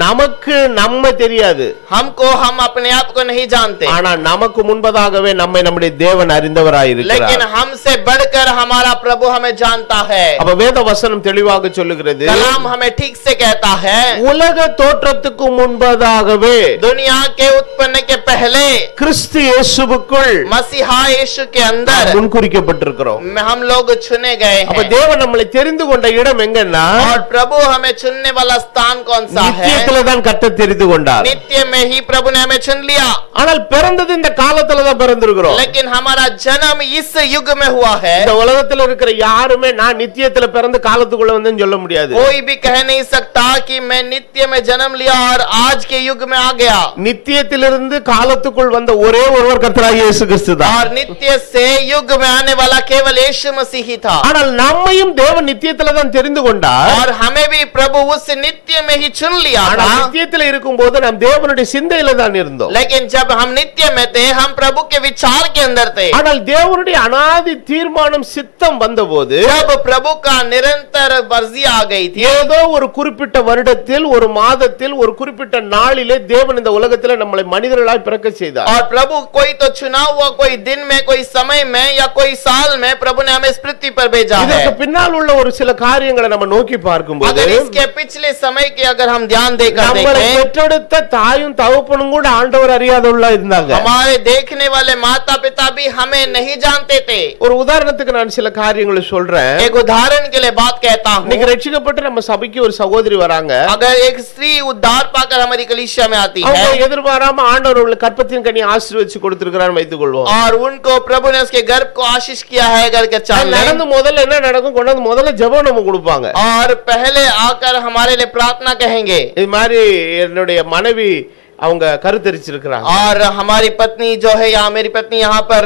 நமக்கு நம்ம தெரியாது. हमको हम अपने आप को नहीं जानते. ஆனா நமக்கு முன்பதாகவே நம்மை நம்முடைய தேவன் அறிந்தவராய் लेकिन இருக்கிறார். हमसे बढ़कर हमारा प्रभु हमें जानता है. அப்ப வேத வசனம் தெளிவாக சொல்லுகிறது, कलाम हमें ठीक से कहता है உலக தோற்றத்துக்கு முன்பதாகவே दुनिया के उत्पन्न के पहले கிறிஸ்து இயேசுவுக்குள் मसीहा यीशु के अंदर முன்குறிக்கப்பட்டிருக்கிறோம். हम लोग चुने गए அப்ப हैं. தேவன் நம்மளை தெரிந்து கொண்ட இடம் எங்கன்னா और प्रभु हमें चुनने वाला स्थान कौन सा है? நித்தியத்துல தான் கர்த்தர் தெரிந்து கொண்டார். नित्य में ही प्रभु ने हमें चुन लिया. ஆனால் பிறந்தது இந்த காலத்துல தான் பிறந்திருக்கிறோம். लेकिन हमारा जन्म इस युग में हुआ है. இந்த உலகத்துல இருக்கிற யாருமே நான் நித்தியத்துல பிறந்து காலத்துக்குள்ள வந்தேன்னு சொல்ல முடியாது. कोई भी कह नहीं सकता कि मैं नित्य में जन्म लिया और आज के युग में आ गया. நித்தியத்திலிருந்து காலத்துக்குள் வந்த ஒரே ஒருவர் கர்த்தராகிய இயேசு கிறிஸ்து தான். और नित्य से युग में आने वाला केवल यीशु मसीह ही था. ஆனால் நம்மையும் தேவன் நித்தியத்துல தான் தெரிந்து கொண்டார். और हमें भी प्रभु उस नित्य में ही चुन लिया ஆனால் था. நித்தியத்துல இருக்கும்போது நாம் தேவனுடைய சிந்தையில தான் இருந்தோம். लेकिन जब हम नित्य में थे हम प्रभु के विचार के अंदर थे. ஆனால் தேவனுடைய அனாதி தீர்மானம் சித்தம் வந்தபோது जब प्रभु का निरंतर मर्जी आ गई थी, ஏதோ ஒரு குறிப்பிட்ட வருடத்தில் ஒரு மாதத்தில் ஒரு குறிப்பிட்ட நாளிலே தேவன் இந்த உலகத்துல நம்மளை மனிதர்களாய் பிறக்க செய்தார். और प्रभु कोई तो चुना हुआ कोई दिन में कोई समय में या कोई साल में प्रभु ने हमें इस पृथ्वी पर भेजा है. இதற்கு பின்னால் உள்ள ஒரு சில காரியங்களை நம்ம நோக்கி பார்க்கும்போது अगर इसके पिछले समय के अगर हम ध्यान देकर நம்மளை देखें, பெற்றெடுத்த தாயும் தகப்பனும் கூட ஆண்டவர் அறியாதவர்களா இருந்தாங்க. हमारे देखने वाले माता पिता भी हमें नहीं जानते थे. ஒரு உதாரணத்துக்கு நான் சில காரியங்களை சொல்றேன். एक उदाहरण के लिए बात कहता हूँ. இன்னைக்கு ரட்சிக்கப்பட்டு நம்ம சபைக்கு ஒரு சகோதரி வராங்க. अगर एक स्त्री उद्धार पाकर हमारी कलीसिया में आती அவங்க है எதிர்பாராம ஆண்டவர் அவங்களுக்கு கற்பத்தின் கனி ஆசீர்வதிச்சு கொடுத்திருக்கிறார் வைத்துக் கொள்வோம். और उनको प्रभु ने उसके गर्भ को आशीष किया है घर के चाल நடந்து முதல்ல என்ன நடக்கும், கொண்டாந்து முதல்ல ஜெபம் நம்ம கொடுப்பாங்க. और पहले आकर हमारे लिए प्रार्थना कहेंगे. இது மாதிரி என்னுடைய மனைவி அவங்க கருத்தரிச்சிருக்கிறாங்க. और हमारी पत्नी जो है यहाँ मेरी पत्नी यहाँ पर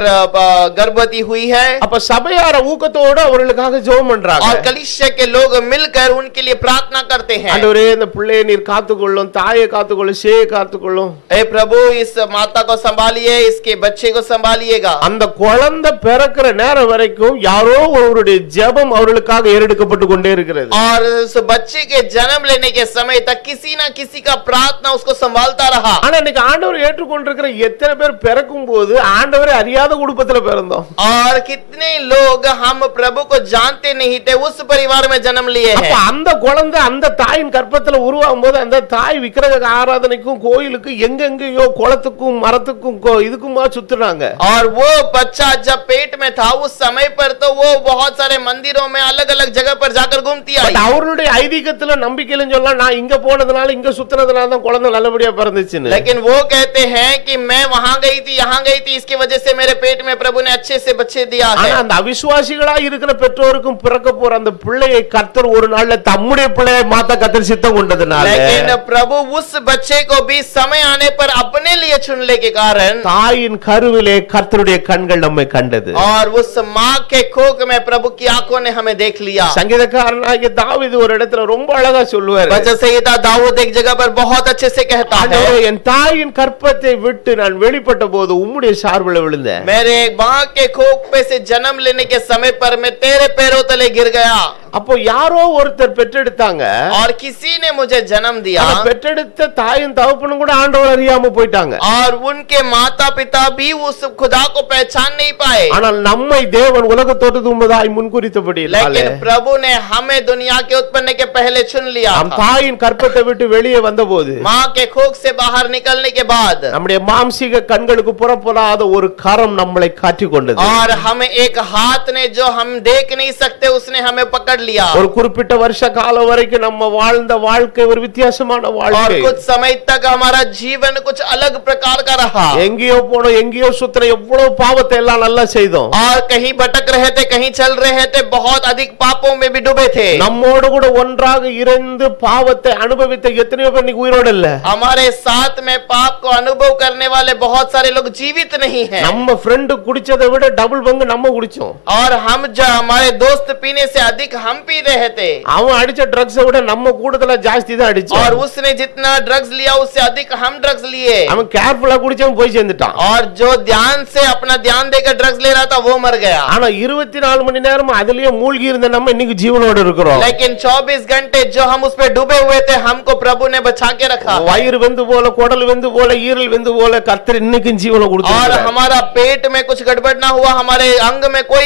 गर्भवती हुई है. அப்ப சபையார ஊக்கத்தோட அவர்களுக்காக ஜெபம் பண்றாங்க. और कलीसिया के लोग मिलकर उनके लिए प्रार्थना करते हैं. ஆண்டவரே இந்த பிள்ளையை நீர் காத்துக்கொள்ளும், தாயை காத்துக்கொள்ளும், சேயை காத்துக்கொள்ளும். हे प्रभु इस माता को संभालिए, इसके बच्चे को संभालिएगा. அந்த குழந்தை பிறக்கிற நேரம் வரைக்கும் யாரோ ஒருவருடைய ஜெபம் அவர்களுக்காக ஏறெடுக்கப்பட்டு கொண்டே இருக்கிறது. और उस बच्चे के जन्म लेने के समय तक किसी ना किसी का प्रार्थना उसको संभालता रहा. ஆனா இன்னைக்கு ஆண்டவர் ஏற்றுக்கொண்டிருக்கிற எத்தனை பேர் பிறக்கும் போது ஆண்டவரை அறியாத குடும்பத்துல பிறந்தோம். और कितने लोग हम प्रभु को जानते नहीं थे उस परिवार में जन्म लिए அப்ப हैं. அந்த குழந்தை அந்த தாயின் கற்பத்துல உருவாகும் போது அந்த தாய் விக்கிரக ஆராதனைக்கும் கோயிலுக்கு எங்கெங்கயோ குளத்துக்கும் மரத்துக்கும் இதுக்குமா சுத்துறாங்க. और वो बच्चा जब पेट में था उस समय पर तो वो बहुत सारे मंदिरों में अलग अलग जगह पर जाकर घूमती आई. அவருடைய ஐதீகத்துல நம்பிக்கையில சொல்லலாம் நான் இங்க போனதுனால இங்க சுத்துனதுனால தான் குழந்தை நல்லபடியா பிறந்துச்சுன்னு. लेकिन वो कहते हैं कि मैं वहां गई थी यहाँ गई थी इसकी वजह से मेरे पेट में प्रभु ने अच्छे से बच्चे दिया है. ஆனா அந்த அவிசுவாசிகளா இருக்கிற பெற்றோருக்கும் பிறக்க போற அந்த பிள்ளையை கர்த்தர் ஒரு நாள்ல தம்முடைய பிள்ளையை மாத்த கர்த்தர் சித்தம் கொண்டதுனால लेकिन प्रभु उस बच्चे को भी समय आने पर अपने लिए चुनने के कारण தாயின் கருவிலே கர்த்தருடைய கண்கள் நம்மை கண்டது. और उस माँ के कोख में प्रभु की आंखों ने हमें देख लिया. சங்கீதக்காரனாகிய தாவீது ஒரு இடத்துல ரொம்ப அழகா சொல்லுவாரு, वजह से दाऊद एक जगह पर बहुत अच्छे से कहता है, என் தாயின் கற்பத்தை விட்டு நான் வெளிப்பட்ட போது உம்முடைய சார்பில் விழுந்தேன். मेरे मां के कोख पे से जन्म लेने के समय पर मैं तेरे पैरों तले गिर गया. அப்போ யாரோ ஒருத்தர் பெற்றெடுத்தாங்க. और किसी ने मुझे जन्म दिया. பெற்றெடுத்த தாயும் தகப்பனும் கூட ஆண்டவர் அறியாம போயிட்டாங்க. और उनके माता पिता भी उस खुदा को पहचान नहीं पाए. ஆனால் நம்மை தேவன் உலக தோற்றத்துக்கு முன்பதாய் முன்குறித்தபடி लेकिन प्रभु ने हमें दुनिया के उत्पन्न के पहले चुन लिया. हम தாயின் கற்பத்தை விட்டு வெளியே வந்தபோது मां के कोख से बाहर निकलने के बाद நம்முடைய மாம்சீக கண்களுக்கு புறப்படாத ஒரு கரம் நம்மளை காட்டிக் கொண்டது. और हमें एक हाथ ने जो हम देख नहीं सकते उसने हमें पकड़ लिया. ஒரு குறிப்பிட்ட வருஷ காலம் வரைக்கும் நம்ம வாழ்ந்த வாழ்க்கை ஒரு வித்தியாசமான வாழ்க்கை. और कुछ समय तक हमारा जीवन कुछ अलग प्रकार का रहा. எங்கேயோ போனோம், எங்கேயோ சுத்தன, எவ்வளவு பாவத்தை எல்லாம் நல்லா செய்தோம். और कहीं भटक रहे थे, कहीं चल रहे थे, बहुत अधिक पापों में भी डूबे थे. நம்மோடு கூட ஒன்றாக இருந்து பாவத்தை அனுபவித்த எத்தனையோ பேர் இன்னைக்கு உயிரோடு இல்ல. हमारे साथ में पाप को अनुभव करने वाले बहुत सारे लोग जीवित नहीं हैं. நம்ம फ्रेंड குடிச்சதை விட டபுள் பங்கு நம்ம குடிச்சோம். और हम जो हमारे दोस्त पीने से अधिक हम पी रहे थे. அவன் அடிச்ச ட்ரக்ஸை விட நம்ம கூடுதலா ஜாஸ்தி தான் அடிச்சோம். और उसने जितना ड्रग्स लिया उससे अधिक हम ड्रग्स लिए. அவன் கேர்ஃபுல்லா குடிச்சவன் போய் சேர்ந்துட்டான். और जो ध्यान से अपना ध्यान देकर ड्रग्स ले रहा था वो मर गया. ஆனா 24 மணி நேரம் அதிலேயே மூழ்கி இருந்த நம்ம இன்னைக்கு ஜீவனோட இருக்கிறோம். लेकिन 24 घंटे जो हम उस पे डूबे हुए थे हमको प्रभु ने बचा के रखा. வயிறு வெந்து போல, குடல் வெந்து போல, ஈரல் வெந்து போல கர்த்தர் இன்னைக்கும் ஜீவனை और கொடுத்திருக்கிறார். हमारा पेट में कुछ गड़बड़ ना हुआ, हमारे अंग में कोई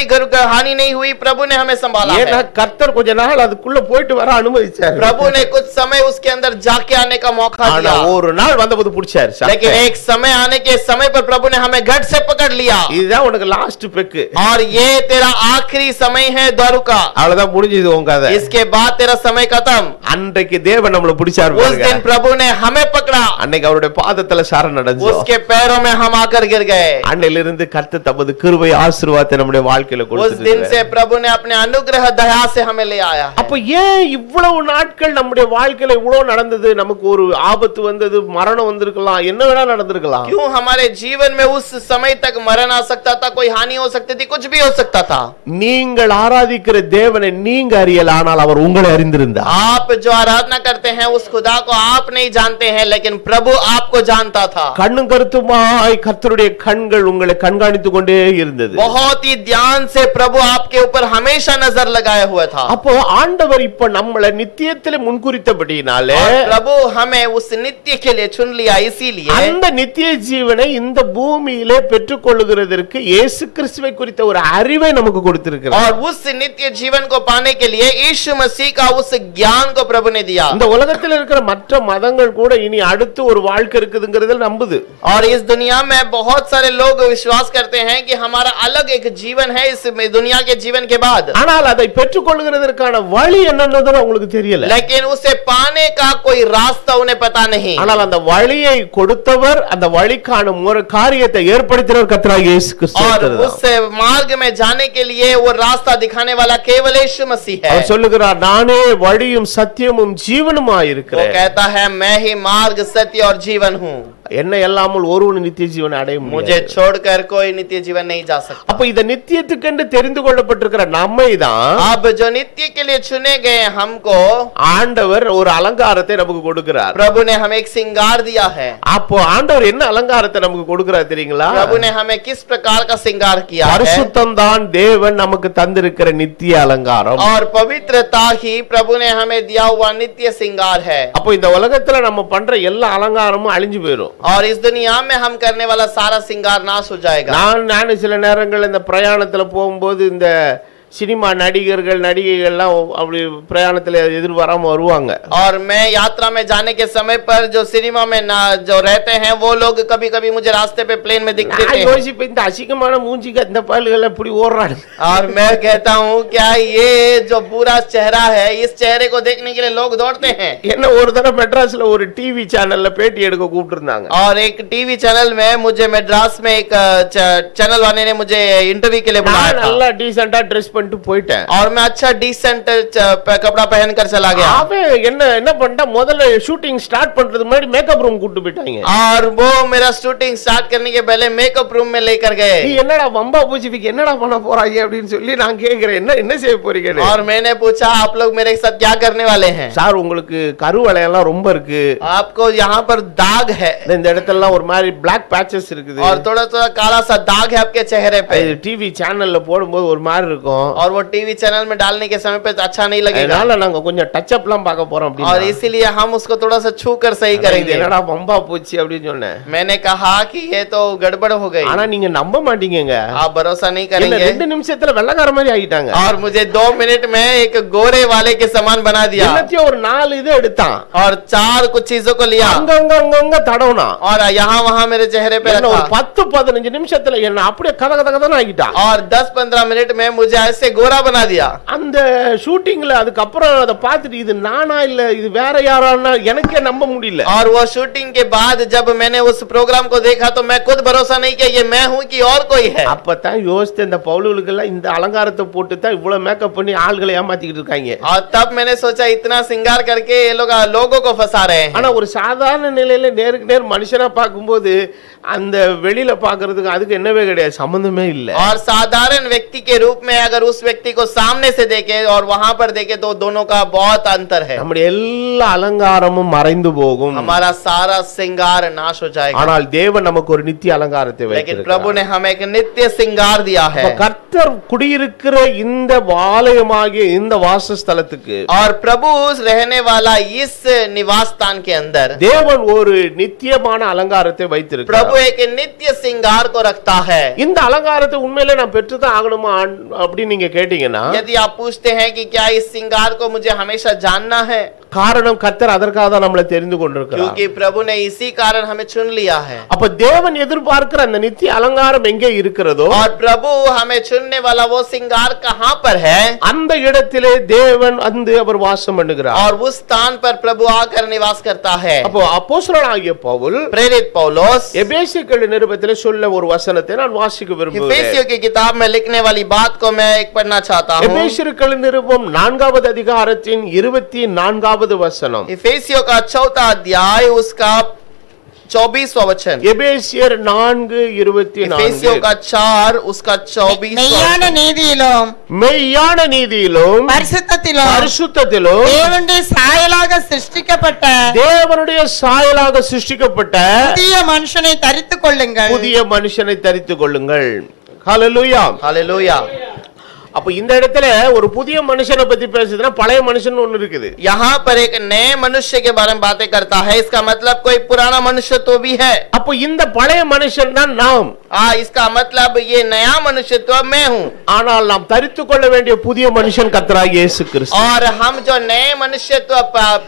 हानि नहीं हुई. प्रभु ने हमें संभाला है. ஏன்னா கர்த்தர் கொஞ்ச நாள் அதுக்குள்ள போயிட்டு வர அனுமதிச்சார். प्रभु ने कुछ समय उसके अंदर जाके आने का मौका ஆனா दिया. ஒரு நாள் வந்தபோது புடிச்சார். लेकिन एक समय आने के समय पर प्रभु ने हमें गट से पकड़ लिया. இதுதான் உனக்கு லாஸ்ட் பெக்கு. और ये तेरा आखिरी समय है द्वारू का. அவ்வளவுதான் முடிஞ்சது உங்க கதை. इसके बाद तेरा समय खत्म. அன்றைக்கு தேவன் நம்மள பிடிச்சார் उस பாருங்க. दिन प्रभु ने हमें पकड़ा. அன்னைக்கு அவருடைய பாதத்துல சரண் அடைஞ்சோம். उसके पैरों में हम आकर गिर गए. அன்னையிலிருந்து கர்த்தர் தமது கிருபை ஆசீர்வாதத்தை நம்முடைய வாழ்க்கையில उस கொடுத்தார். दिन से प्रभु ने अपने अनुग्रह दया से हमें ले आया है. அப்ப ஏன் இவ்வளவு நாட்கள் நம்முடைய வாழ்க்கையில இவ்வளவு நடந்தது? நமக்கு ஒரு ஆபத்து வந்தது, மரணம் வந்திருக்கலாம், என்ன வேணா நடந்திருக்கலாம். क्यों हमारे जीवन में उस समय तक मरण आ सकता था, कोई हानि हो सकती थी, कुछ भी हो सकता था. நீங்கள் ஆராதிக்கிற தேவனை நீங்க அறியல, ஆனால் அவர் உங்களை அறிந்திருந்தார். आप जो आराधना करते हैं उस खुदा को आप नहीं जानते हैं, लेकिन प्रभु आपको जानता था. கண்ணும் கருத்துமாய் கர்த்தருடைய கண்கள் உங்களை கண்காணித்துக் கொண்டே இருந்தது. बहुत ही ध्यान से प्रभु आपके ऊपर हमेशा नजर लगाया हुआ था. அப்போ ஆண்டவர் இப்ப நம்மளை நித்தியத்திலே முன்குறித்தபடினாலே और प्रभु हमें उस नित्य के लिए चुन लिया. इसीलिए அந்த நித்திய ஜீவனை இந்த பூமியிலே பெற்றுக்கொள்ளுகிறதற்கு இயேசு கிறிஸ்துவை குறித்த ஒரு அறிவை நமக்கு கொடுத்திருக்கிறார். और उस नित्य जीवन को पाने के लिए यीशु मसीह का उस ज्ञान को प्रभु ने दिया. இந்த உலகத்தில் இருக்கிற மற்ற மதங்கள் கூட இனி அடுத்து ஒரு வாழ்க்கை இருக்குதுங்கிறத நம்புது. और इस दुनिया में बहुत सारे लोग विश्वास करते हैं कि हमारा अलग एक जीवन है इस दुनिया के जीवन के बाद. ஆனால் அதை பெற்றுக்கொள்ளுகிறதற்கான வழி என்னன்னு உங்களுக்கு தெரியல. लेकिन उसे पाने का कोई रास्ता उन्हें पता नहीं. ஆனால் அந்த வழியை கொடுத்தவர், அந்த வழிக்கான காரியத்தை ஏற்படுத்தினவர் கர்த்தராகிய இயேசு கிறிஸ்து. और उस मार्ग में जाने के लिए वो रास्ता दिखाने वाला केवल यीशु मसीह है. அவர் சொல்லுகிறார், நானே வழியும் சத்தியமும் ஜீவனுமாய் वो இருக்கிறேன். कहता है मैं ही मार्ग सत्य और जीवन हूँ. என்னை அல்லாமல் ஒருவன் நித்திய ஜீவனை அடைய मुझे முடியாது. छोड़कर कोई नित्य जीवन नहीं जा सकता. அப்ப இந்த நித்தியத்துக்கென்று தெரிந்து கொள்ளப்பட்டிருக்கிற நம்மை தான் अब जो नित्य के लिए चुने गए हमको ஆண்டவர் ஒரு அலங்காரத்தை நமக்கு கொடுக்கிறார். प्रभु ने हमें एक श्रृंगार दिया है. அப்போ ஆண்டவர் என்ன அலங்காரத்தை நமக்கு கொடுக்கிறார் தெரியுங்களா? प्रभु ने हमें किस प्रकार का श्रृंगार किया है. பரிசுத்தம் தான் தேவன் நமக்கு தந்திருக்கிற நித்திய அலங்காரம். और पवित्रता ही प्रभु ने हमें दिया हुआ नित्य श्रृंगार है. அப்போ இந்த உலகத்துல நம்ம பண்ற எல்லா அலங்காரமும் அழிஞ்சு போயிடும். और इस दुनिया में हम करने वाला सारा श्रृंगार नाश हो जाएगा. நான் சில நேரங்கள் இந்த பிரயாணத்துல போகும்போது இந்த சினிமா நடிகர்கள் நடிகைகள்லாம் அப்படி பிரயாணத்துல எதிர்வராம வருவாங்க. और मैं यात्रा में जाने के समय पर जो सिनेमा में जो रहते हैं वो लोग कभी कभी मुझे रास्ते पे प्लेन में दिखते நான் थे. யோசிப்பேன், இந்த அசிங்கமான மூஞ்சிக்கு இந்த பால்கள் இப்படி ஓடுறாங்க. और मैं कहता हूँ क्या ये जो पूरा चेहरा है इस चेहरे को देखने के लिए लोग दौड़ते हैं. என்ன ஒரு தடவை மெட்ராஸ்ல ஒரு டிவி சேனல்ல பேட்டி எடுக்க கூப்பிட்டு இருந்தாங்க. और एक टीवी चैनल में मुझे मद्रास में एक चैनल वाले ने मुझे इंटरव्यू के लिए बुलाया था. நல்லா டீசெண்டா ட்ரெஸ் பண்ணிட்டு போயிட்டேன். और मैं अच्छा डिसेंट कपड़ा पहनकर चला गया। அவன் என்ன பண்ணிட்டா, முதல்ல ஷூட்டிங் ஸ்டார்ட் பண்றதுக்கு முன்னாடி மேக்கப் ரூம் கூட்டி போயிட்டாங்க. और वो मेरा शूटिंग स्टार्ट करने के पहले मेकअप रूम में लेकर गए। நீ என்னடா வம்பா பூச்சிக்கு என்னடா பண்ண போறாங்க அப்படின்னு சொல்லி நான் கேக்குறேன், என்ன செய்ய போறீங்க? और मैंने पूछा आप लोग मेरे साथ क्या करने वाले हैं? சார் உங்களுக்கு கருவளை எல்லாம் ரொம்ப இருக்கு, आपको यहाँ पर दाग है, இந்த இடத்துல ஒரு மாதிரி black patches இருக்குது, और थोड़ा थोड़ा काला सा दाग है आपके चेहरे पे। டிவி சேனல்ல போடும்போது ஒரு மாதிரி இருக்கும், और वो टीवी चैनल में डालने के समय पे अच्छा नहीं लगेगा, அதனால நாங்க கொஞ்சம் டச் அப்லாம் பார்க்க போறோம் அப்படி, और इसीलिए हम उसको थोड़ा सा छू कर सही करेंगे। என்னடா வம்பா பூச்சி அப்படின்னு சொன்னேன். मैंने कहा कि ये तो गड़बड़ हो गई। ஆனா நீங்க நம்ப மாட்டீங்கங்க, आप भरोसा नहीं करेंगे, 2 நிமிஷத்துல வெள்ளக்கார மாதிரி ஆயிட்டாங்க। और मुझे 2 मिनट में एक गोरे वाले के समान बना दिया। எல்லாத்தையும் ஒரு 4 இது எடுத்தான், और 4 कुछ चीजों को लिया, அங்கங்க தடவுனா, और यहाँ वहाँ मेरे चेहरे पे ஒரு रखा, 10-15 நிமிஷத்துல என்ன அப்படியே கதகதகதன்னு ஆகிட்டான்। और 10-15 मिनट में मुझे ऐसे गोरा बना दिया। அந்த ஷூட்டிங்ல அதுக்கு அப்புறம் அதை பார்த்துட்டு இது நானா இல்ல இது வேற யாரான்னா எனக்கே நம்ப முடியல। और वो शूटिंग के बाद जब मैंने उस प्रोग्राम को देखा तो मैं खुद भरोसा नहीं किया ये मैं हूं कि और कोई है। அப்பதான் யோசிச்சேன், இந்த பவுலுக்கு எல்லாம் இந்த அலங்காரத்தை போட்டு தான் இவ்வளவு மேக்கப் பண்ணி ஆள்களை ஏமாத்திக்கிட்டு இருக்காங்க। और तब मैंने सोचा इतना श्रृंगार करके ये लोग लोगों को फंसा रहे हैं। ஆனா ஒரு சாதாரண நிலையில நேருக்கு நேர் மனுஷனா பார்க்கும்போது அந்த வெளியில பார்க்கிறதுக்கு அதுக்கு என்னவே கிடையாது, சம்பந்தமே இல்ல। और साधारण व्यक्ति के रूप में अगर उस व्यक्ति को सामने से देखे और वहां पर देखे तो दोनों का बहुत अंतर है। நம்முடைய எல்லா அலங்காரமும் மறைந்து போகும், हमारा सारा श्रृंगार नाश हो जाएगा, ஆனால் தேவன் நமக்கு ஒரு நித்திய அலங்காரத்தை लेकिन வைத்திருக்கிறார்। प्रभु ने हमें एक नित्य श्रृंगार दिया है। கர்த்தர் குடியிருக்கிற இந்த ஆலயமாகிய இந்த வாசஸ்தலத்துக்கு और प्रभु रहने वाला इस निवास स्थान के अंदर தேவன் ஒரு நித்தியமான அலங்காரத்தை வைத்திருக்கிறார்। प्रभु एक नित्य श्रृंगार को रखता है। இந்த அலங்காரத்தை உண்மையிலே நான் பெற்றுதான் ஆகணுமா அப்படி நீங்க கேட்டீங்கன்னா, यदि आप पूछते हैं कि क्या इस श्रृंगार को मुझे हमेशा जानना है, காரணம் கர்த்தர் அதற்காக தான் நம்மளை தெரிந்து கொண்டிருக்கிறார்। क्योंकि प्रभु ने इसी कारण हमें चुन लिया है। அப்ப தேவன் எதிர்பார்க்கிற அந்த நித்திய அலங்காரம் எங்கே இருக்கிறதோ, और प्रभु हमें चुनने वाला वो श्रृंगार कहां पर है, அந்த இடத்திலே தேவன் வந்து அவர் வாசம் பண்ணுகிறார்। और उस स्थान पर प्रभु आकर निवास करता है। அப்போ அப்போஸ்தலனாகிய பவுல் प्रेरित पौलुस எபேசியர்கள் நிருபத்திலே சொல்ல ஒரு வசனத்தை நான் வாசிக்க விரும்புகிறேன்। एफेसियों की किताब में लिखने वाली बात को मैं एक पढ़ना चाहता हूं। எபேசியர்கள் நிருபம் 4வது அதிகாரத்தின் 24வது வசனம்। इफेसियों का 4था अध्याय उसका 24वां वचन। எபேசியர் 4:24। इफेसियों का 4 उसका 24वां। மெய்யான நீதியிலும் மெய்யான நீதியிலும் பரிசுத்தத்திலும் பரிசுத்தத்திலும் தேவனுடைய சாயலாக சிருஷ்டிக்கப்பட்ட தேவனுடைய சாயலாக சிருஷ்டிக்கப்பட்ட புதிய மனுஷனை தரித்துக் கொள்ளுங்கள்। புதிய மனுஷனை தரித்துக் கொள்ளுங்கள்। ஹல்லேலூயா। हालेलुया। அப்ப இந்த இடத்துல ஒரு புதிய மனுஷனை பத்தி பேசுதுன்னா பழைய மனுஷன் ஒன்னு இருக்குது। यहाँ पर एक नए मनुष्य के बारे में बातें करता है, इसका मतलब कोई पुराना मनुष्य तो भी है। அப்ப இந்த பழைய மனுஷன் தான் நாம், इसका मतलब ये नया मनुष्य तो मैं हूँ। ஆனால் நாம் தரித்துக் கொள்ள வேண்டிய புதிய மனுஷன் கர்த்தராகிய இயேசு கிறிஸ்து। और हम जो नए मनुष्य तो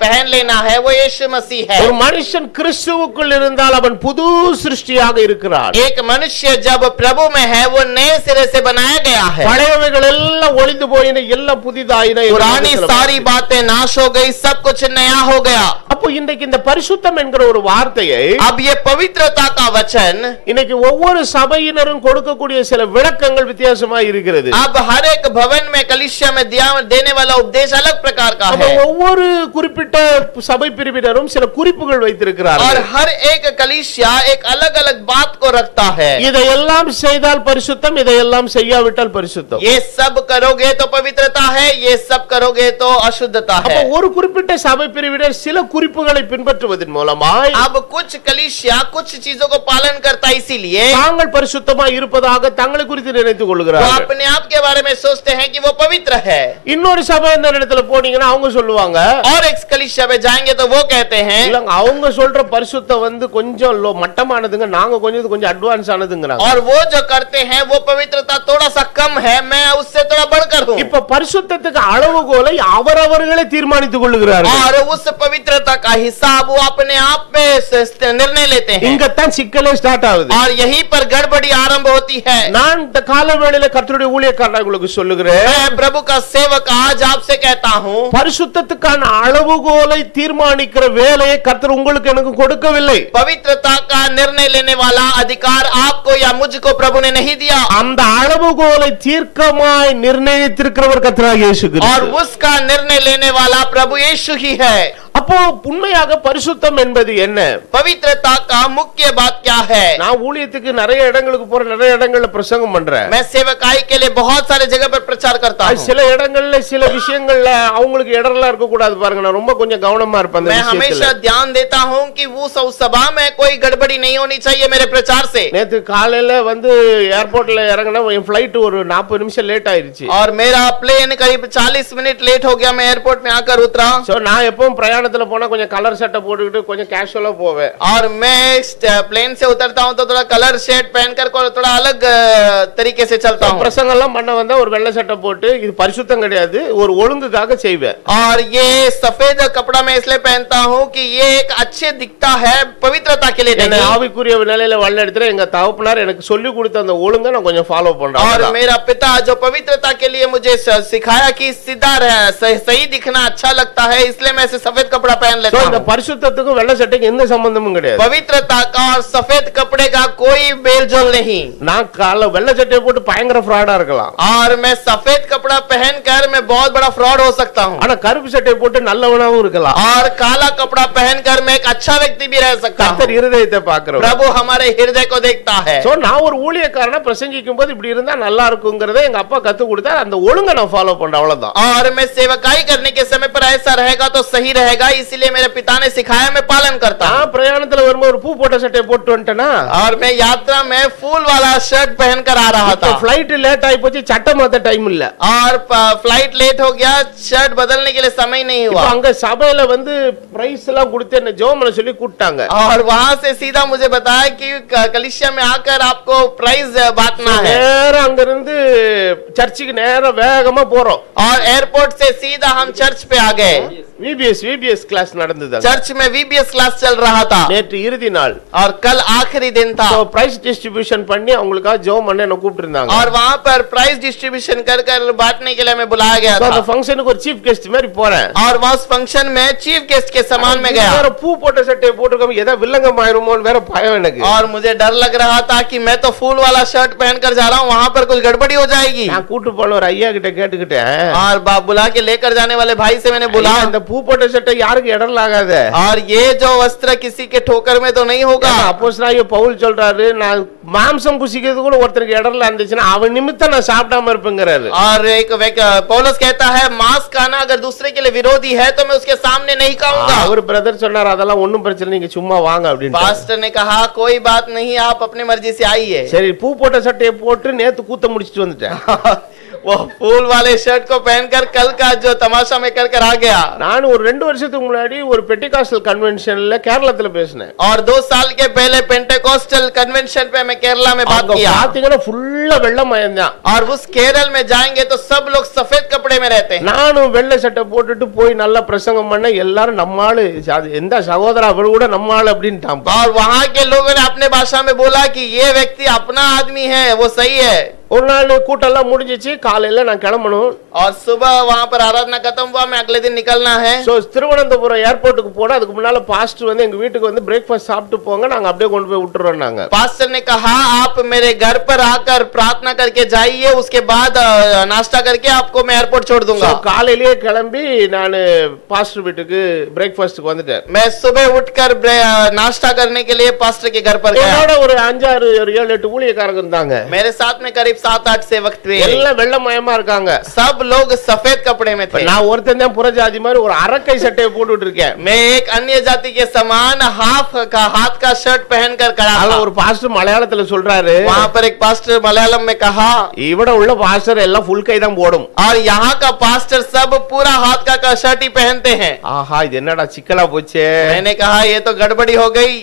पहन लेना है वो यीशु मसीह है। ஒரு மனுஷன் கிறிஸ்துவுக்குள் இருந்தால் அவன் புது சிருஷ்டியாக இருக்கிறார்। एक मनुष्य जब प्रभु में है वो नए सिरे से बनाया गया है। பழையவைகள் எல்லாம் ஒளிந்து போயின, எல்லாம் புதிதாயின। पुरानी सारी बातें नाश हो गई, सब कुछ नया हो गया। அப்போ இன்றைக்கு இந்த பரிசுத்தம் என்கிற ஒரு வார்த்தையை अब ये पवित्रता का वचन இன்னைக்கு ஒவ்வொரு சபையினரும் கொடுக்கக்கூடிய சில விளக்கங்கள் வித்தியாசமா இருக்கிறது। अब हर एक भवन में कलीसिया में देने वाला उपदेश अलग प्रकार का है। ஒவ்வொரு குறிப்பிட்ட சபை பிரிவினரும் சில குறிப்புகள் और வைத்திருக்கிறார்கள்। हर एक कलीसिया एक अलग अलग बात को रखता है। இதையெல்லாம் செய்தால் பரிசுத்தம், இதையெல்லாம் செய்யாவிட்டால் பரிசுத்தம்। ये सब करोगे तो पवित्रता है, ये सब करोगे तो अशुद्धता அப்ப है। ஒரு குறிப்பிட்ட சபை பிரிவினர் சில குறிப்புகளை பின்பற்றுவதன் மூலமாய் अब कुछ कलीसिया कुछ चीजों को पालन करता है, इसीलिए தாங்கள் பரிசுத்தமாய் இருப்பதாக தங்களை குறித்து நினைத்துக் वो கொள்கிறார்கள்। अपने आप के बारे में सोचते हैं कि वो पवित्र है। இன்னொரு சபை இந்த இடத்துல போனீங்கன்னா அவங்க சொல்லுவாங்க, और एक कलीसिया में जाएंगे तो वो कहते हैं இல்லங்க அவங்க சொல்ற பரிசுத்தம் வந்து கொஞ்சம் மட்டமானதுங்க, நாங்க கொஞ்சம் அட்வான்ஸ் ஆனதுங்கறாங்க। और वो जो करते हैं वो पवित्रता थोड़ा सा कम है, मैं उससे थोड़ा बढ़कर हूँ। இப்ப பரிசுத்தத்துக்கு அளவுகோலை அவரவர்களே தீர்மானித்துக் கொள்கிறார்கள்। और उस पवित्रता का हिसाब वो अपने आप में निर्णय लेते हैं। இங்கதான் சிக்கலே ஸ்டார்ட் ஆகுது। और यहीं पर गड़बड़ी आरंभ होती है। நான் இந்த காலவேளையில கர்த்தருடைய ஊழியக்காரனாக உங்களுக்கு சொல்லுகிறேன், मैं प्रभु का सेवक आज आपसे कहता हूँ, பரிசுத்தத்துக்கான அளவுகோலை தீர்மானிக்கிற வேலையை கர்த்தர் உங்களுக்கு எனக்கு கொடுக்கவில்லை। पवित्रता का निर्णय लेने वाला अधिकार आपको या मुझको प्रभु ने नहीं दिया। அந்த அளவுகோலை தீர்க்கமாய் உண்மையாய் நிர்ணயித்திருக்கிறவர் கர்த்தராகிய இயேசு और கிறிஸ்து. उसका निर्णय लेने वाला प्रभु यीशु ही है। அப்போ உண்மையாக பரிசுத்தம் என்பது என்ன? पवित्रता का मुख्य बात क्या है? நான் ஊழியத்துக்கு நிறைய இடங்களுக்கு போற, நிறைய இடங்கள்ல பிரசங்கம் பண்றேன். मैं सेवकाई के लिए बहुत सारे जगह पर प्रचार करता हूँ। சில இடங்கள்ல சில விஷயங்கள்ல அவங்களுக்கு இடரெல்லாம் இருக்க கூடாது பாருங்க. நான் ரொம்ப கொஞ்சம் கவனமா இருப்பேன் அந்த मैं हमेशा விஷயத்துல. ध्यान देता हूँ कि वो सभा में कोई गड़बड़ी नहीं होनी चाहिए मेरे प्रचार से। நேத்து காலையில வந்து ஏர்போர்ட்ல இறங்கினா என் ஃளைட் ஒரு 40 நிமிஷம் லேட் ஆயிருச்சு. और मेरा प्लेन करीब 40 मिनट लेट हो गया। मैं एयरपोर्ट में आकर उतरा। சோ நான் எப்பவும் பிரயாணத்துல போனா கொஞ்சம் கலர் சட்டை போட்டுக்கிட்டு கொஞ்சம் கேஷுவலா போவேன். और मैं प्लेन से उतरता हूँ तो थोड़ा कलर शर्ट पहनकर थोड़ा अलग तरीके से चलता हूँ। பிரசங்கம் எல்லாம் பண்ண வந்தா ஒரு வெள்ளை சட்டை போட்டு, இது பரிசுத்தம் கிடையாது, ஒரு ஒழுங்குக்காக செய்வேன். और ये सफेद कपड़ा मैं इसलिए पहनता हूँ कि ये एक अच्छे दिखता है, पवित्रता के लिए என்ன नहीं। ஆவிக்குரிய நிலையில வழிநடத்துற எங்க தகப்பனார் எனக்கு சொல்லி கொடுத்த அந்த ஒழுங்கை நான் கொஞ்சம் ஃபாலோ பண்றேன். और அவ்வளவுதான். मेरा पिता जो पवित्रता के लिए मुझे सिखाया कि सीधा सही दिखना अच्छा लगता है, इसलिए मैं ऐसे सफेद कपड़ा पहन சோ लेता இந்த हूँ। பரிசுத்தத்துக்கும் வெள்ளை சட்டைக்கு எந்த சம்பந்தமும் கிடையாது. पवित्रता का और सफेद कपड़े का कोई मेल जोल नहीं। நான் கால வெள்ளை சட்டையை போட்டு பயங்கர ஃப்ராடா இருக்கலாம். और मैं सफेद कपड़ा पहनकर मैं बहुत बड़ा फ्रॉड हो सकता हूँ। ஆனா கருப்பு சட்டையை போட்டு நல்லவனாவும் இருக்கலாம். और काला कपड़ा पहनकर मैं एक अच्छा व्यक्ति भी रह सकता हूँ। கர்த்தர் இருதயத்தை பார்க்கிறவர். प्रभु हमारे हृदय को देखता है। சோ நான் ஒரு ஊழியக்காரனா பிரசங்கிக்கும் போது இப்படி இருந்தா நல்லா இருக்கும்ங்கறத எங்க அப்பா கத்து கொடுத்தார். அந்த ஒழுங்கை நான் ஃபாலோ பண்றேன். அவ்வளவுதான். और मैं सेवकाई करने के समय पर ऐसा रहेगा तो सही रहेगा, इसीलिए मेरे पिता ने सिखाया, मैं पालन करता हूँ। நான் பிரயாணத்துல வரும்போது ஒரு பூ போட்ட சட்டையை போட்டு வந்துட்டேனா, और मैं यात्रा में फूल वाला शर्ट पहनकर आ रहा था। ஃளைட் லேட் ஆயி போச்சு, சட்டை மாத்த டைம் இல்ல. और फ्लाइट लेट हो गया, शर्ट बदलने के लिए समय नहीं இப்போ हुआ। அங்க சபையில வந்து பிரைஸ் எல்லாம் கொடுத்து என்ன ஜெபம் பண்ண சொல்லி கூப்பிட்டாங்க. और वहां से सीधा मुझे बताया कि कलीसिया में आकर आपको प्राइज बांटना है। நேரா அங்க இருந்து சர்ச்சுக்கு நேரா வேகமா போறோம். और एयरपोर्ट से सीधा हम चर्च पे आ गए। விபிஎஸ் கிளாஸ் நடந்தது. चर्च में VBS क्लास चल रहा था நேற்று இறுதி நாள். और कल आखिरी दिन था। பிரைஸ் டிஸ்ட்ரிபியூஷன் பண்ணி அவங்களுக்காக ஜெபம் பண்ண என்ன கூப்பிட்டு இருந்தாங்க. और वहां पर प्राइज डिस्ट्रीब्यूशन कर बांटने के लिए मैं बुलाया गया था। அந்த ஃபங்க்ஷனுக்கு ஒரு சீஃப் கெஸ்ட் மாதிரி போறேன். और वहां उस फंक्शन में चीफ गेस्ट के समान में गया। வேற பூ போட்ட சட்டையை போட்டுக்காம ஏதா வில்லங்கம் ஆயிருமோன்னு வேற பயம் எனக்கு. और मुझे डर लग रहा था कि मैं तो फूल वाला शर्ट पहनकर जा रहा हूँ, वहां पर कुछ गड़बड़ी हो जाएगी। நான் கூட்டு போன ஒரு ஐயா கிட்ட கேட்டுக்கிட்டேன். और बुला के लेकर जाने वाले भाई से मैंने बोला, இந்த பூ போட்ட சட்டை யாருக்கு இடர்ல ஆகாத. और ये जो वस्त्र किसी के ठोकर में तो नहीं होगा। அப்போஸ்தலனாகிய பவுல் சொல்றாரு, நான் மாம்சம் புசிக்கிறது கூட ஒருத்தருக்கு இடர்ல இருந்துச்சுன்னா அவன் நிமித்தம் நான் சாப்பிடாம இருப்பேங்கிறாரு. और एक पौलुस कहता है मांस खाना अगर दूसरे के लिए विरोधी है तो मैं उसके सामने नहीं खाऊंगा। அவர் பிரதர் சொன்னார், அதெல்லாம் ஒண்ணும் பிரச்சனை, நீங்க சும்மா வாங்க அப்படின்னு. पास्टर ने कहा कोई बात नहीं, आप अपनी मर्जी से आइए। சரி, பூ போட்ட சட்டையை போட்டு நேத்து கூத்த முடிச்சிட்டு வந்துட்டேன். वो फूल वाले शर्ट को पहनकर कल का जो तमाशा में कर आ गया। நான் ஒரு 2 வருஷத்துக்கு முன்னாடி ஒரு பெண்டிகாஸ்டல் கன்வென்ஷன்ல கேரளத்துல பேசினேன். और 2 साल के पहले पेंटेकोस्टल कन्वेंशन पे मैं केरला में बात किया। பாத்தீங்கன்னா ஃபுல்லா வெள்ளமயம் தான். और उस केरल में जाएंगे तो सब लोग सफेद कपड़े में रहते हैं। நானும் வெள்ளை சட்டை போட்டுட்டு போய் நல்லா பிரசங்கம் பண்ண எல்லாரும் நம்மாளு, எந்த சகோதரா அவர் கூட நம்மாளு அப்படின்ட்டான். और वहां के लोगों ने अपने भाषा में बोला कि ये व्यक्ति अपना आदमी है, वो सही है। ஒரு நாள் கூட்டம் எல்லாம் முடிஞ்சிச்சு, காலையில நான் கிளம்பணும். और सुबह वहां पर आराधना खत्म हुआ, मैं अगले दिन निकलना है। சோ திருவனந்தபுரம் ஏர்போர்ட்டுக்கு போனா அதுக்கு முன்னால பாஸ்டர் வந்து எங்க வீட்டுக்கு வந்து பிரேக்ஃபாஸ்ட் சாப்பிட்டு போங்க, நாங்க அப்படியே கொண்டு போய் விட்டுறோம். நாங்க पास्टर ने कहा आप मेरे घर पर आकर प्रार्थना करके जाइए, उसके बाद नाश्ता करके आपको मैं एयरपोर्ट छोड़ दूंगा। காலையிலேயே கிளம்பி நான் பாஸ்டர் வீட்டுக்கு பிரேக்ஃபாஸ்ட்க்கு வந்துட்டேன். मैं सुबह उठकर नाश्ता करने के लिए पास्टर के घर पर गया। என்னோட ஒரு 5-6 ஒரு 7-8 ஊழியக்காரங்க இருந்தாங்க. मेरे साथ में करीब 7-8 सेवक थे। எல்லாம் வெள்ளமயமா இருக்காங்க. सब लोग सफेद कपड़े में थे। நான் ஒருத்தன் தான் புறஜாதி மாதிரி ஒரு அரக்கை சட்டையை போட்டுட்டு இருக்கேன். मैं एक अन्य जाति के समान हाथ का शर्ट पहनकर खड़ा அதுல था। ஒரு பாஸ்டர் மலையாளத்துல சொல்றாரு, वहां पर एक पास्टर मलयालम में कहा, இவட உள்ள பாஸ்டர் எல்லாம் ஃபுல் கை தான் போடும். और यहाँ का पास्टर सब पूरा हाथ का शर्ट ही पहनते हैं। ஆஹா, இது என்னடா சிக்கலா போச்சே मैंने कहा ये तो गड़बड़ी हो गई।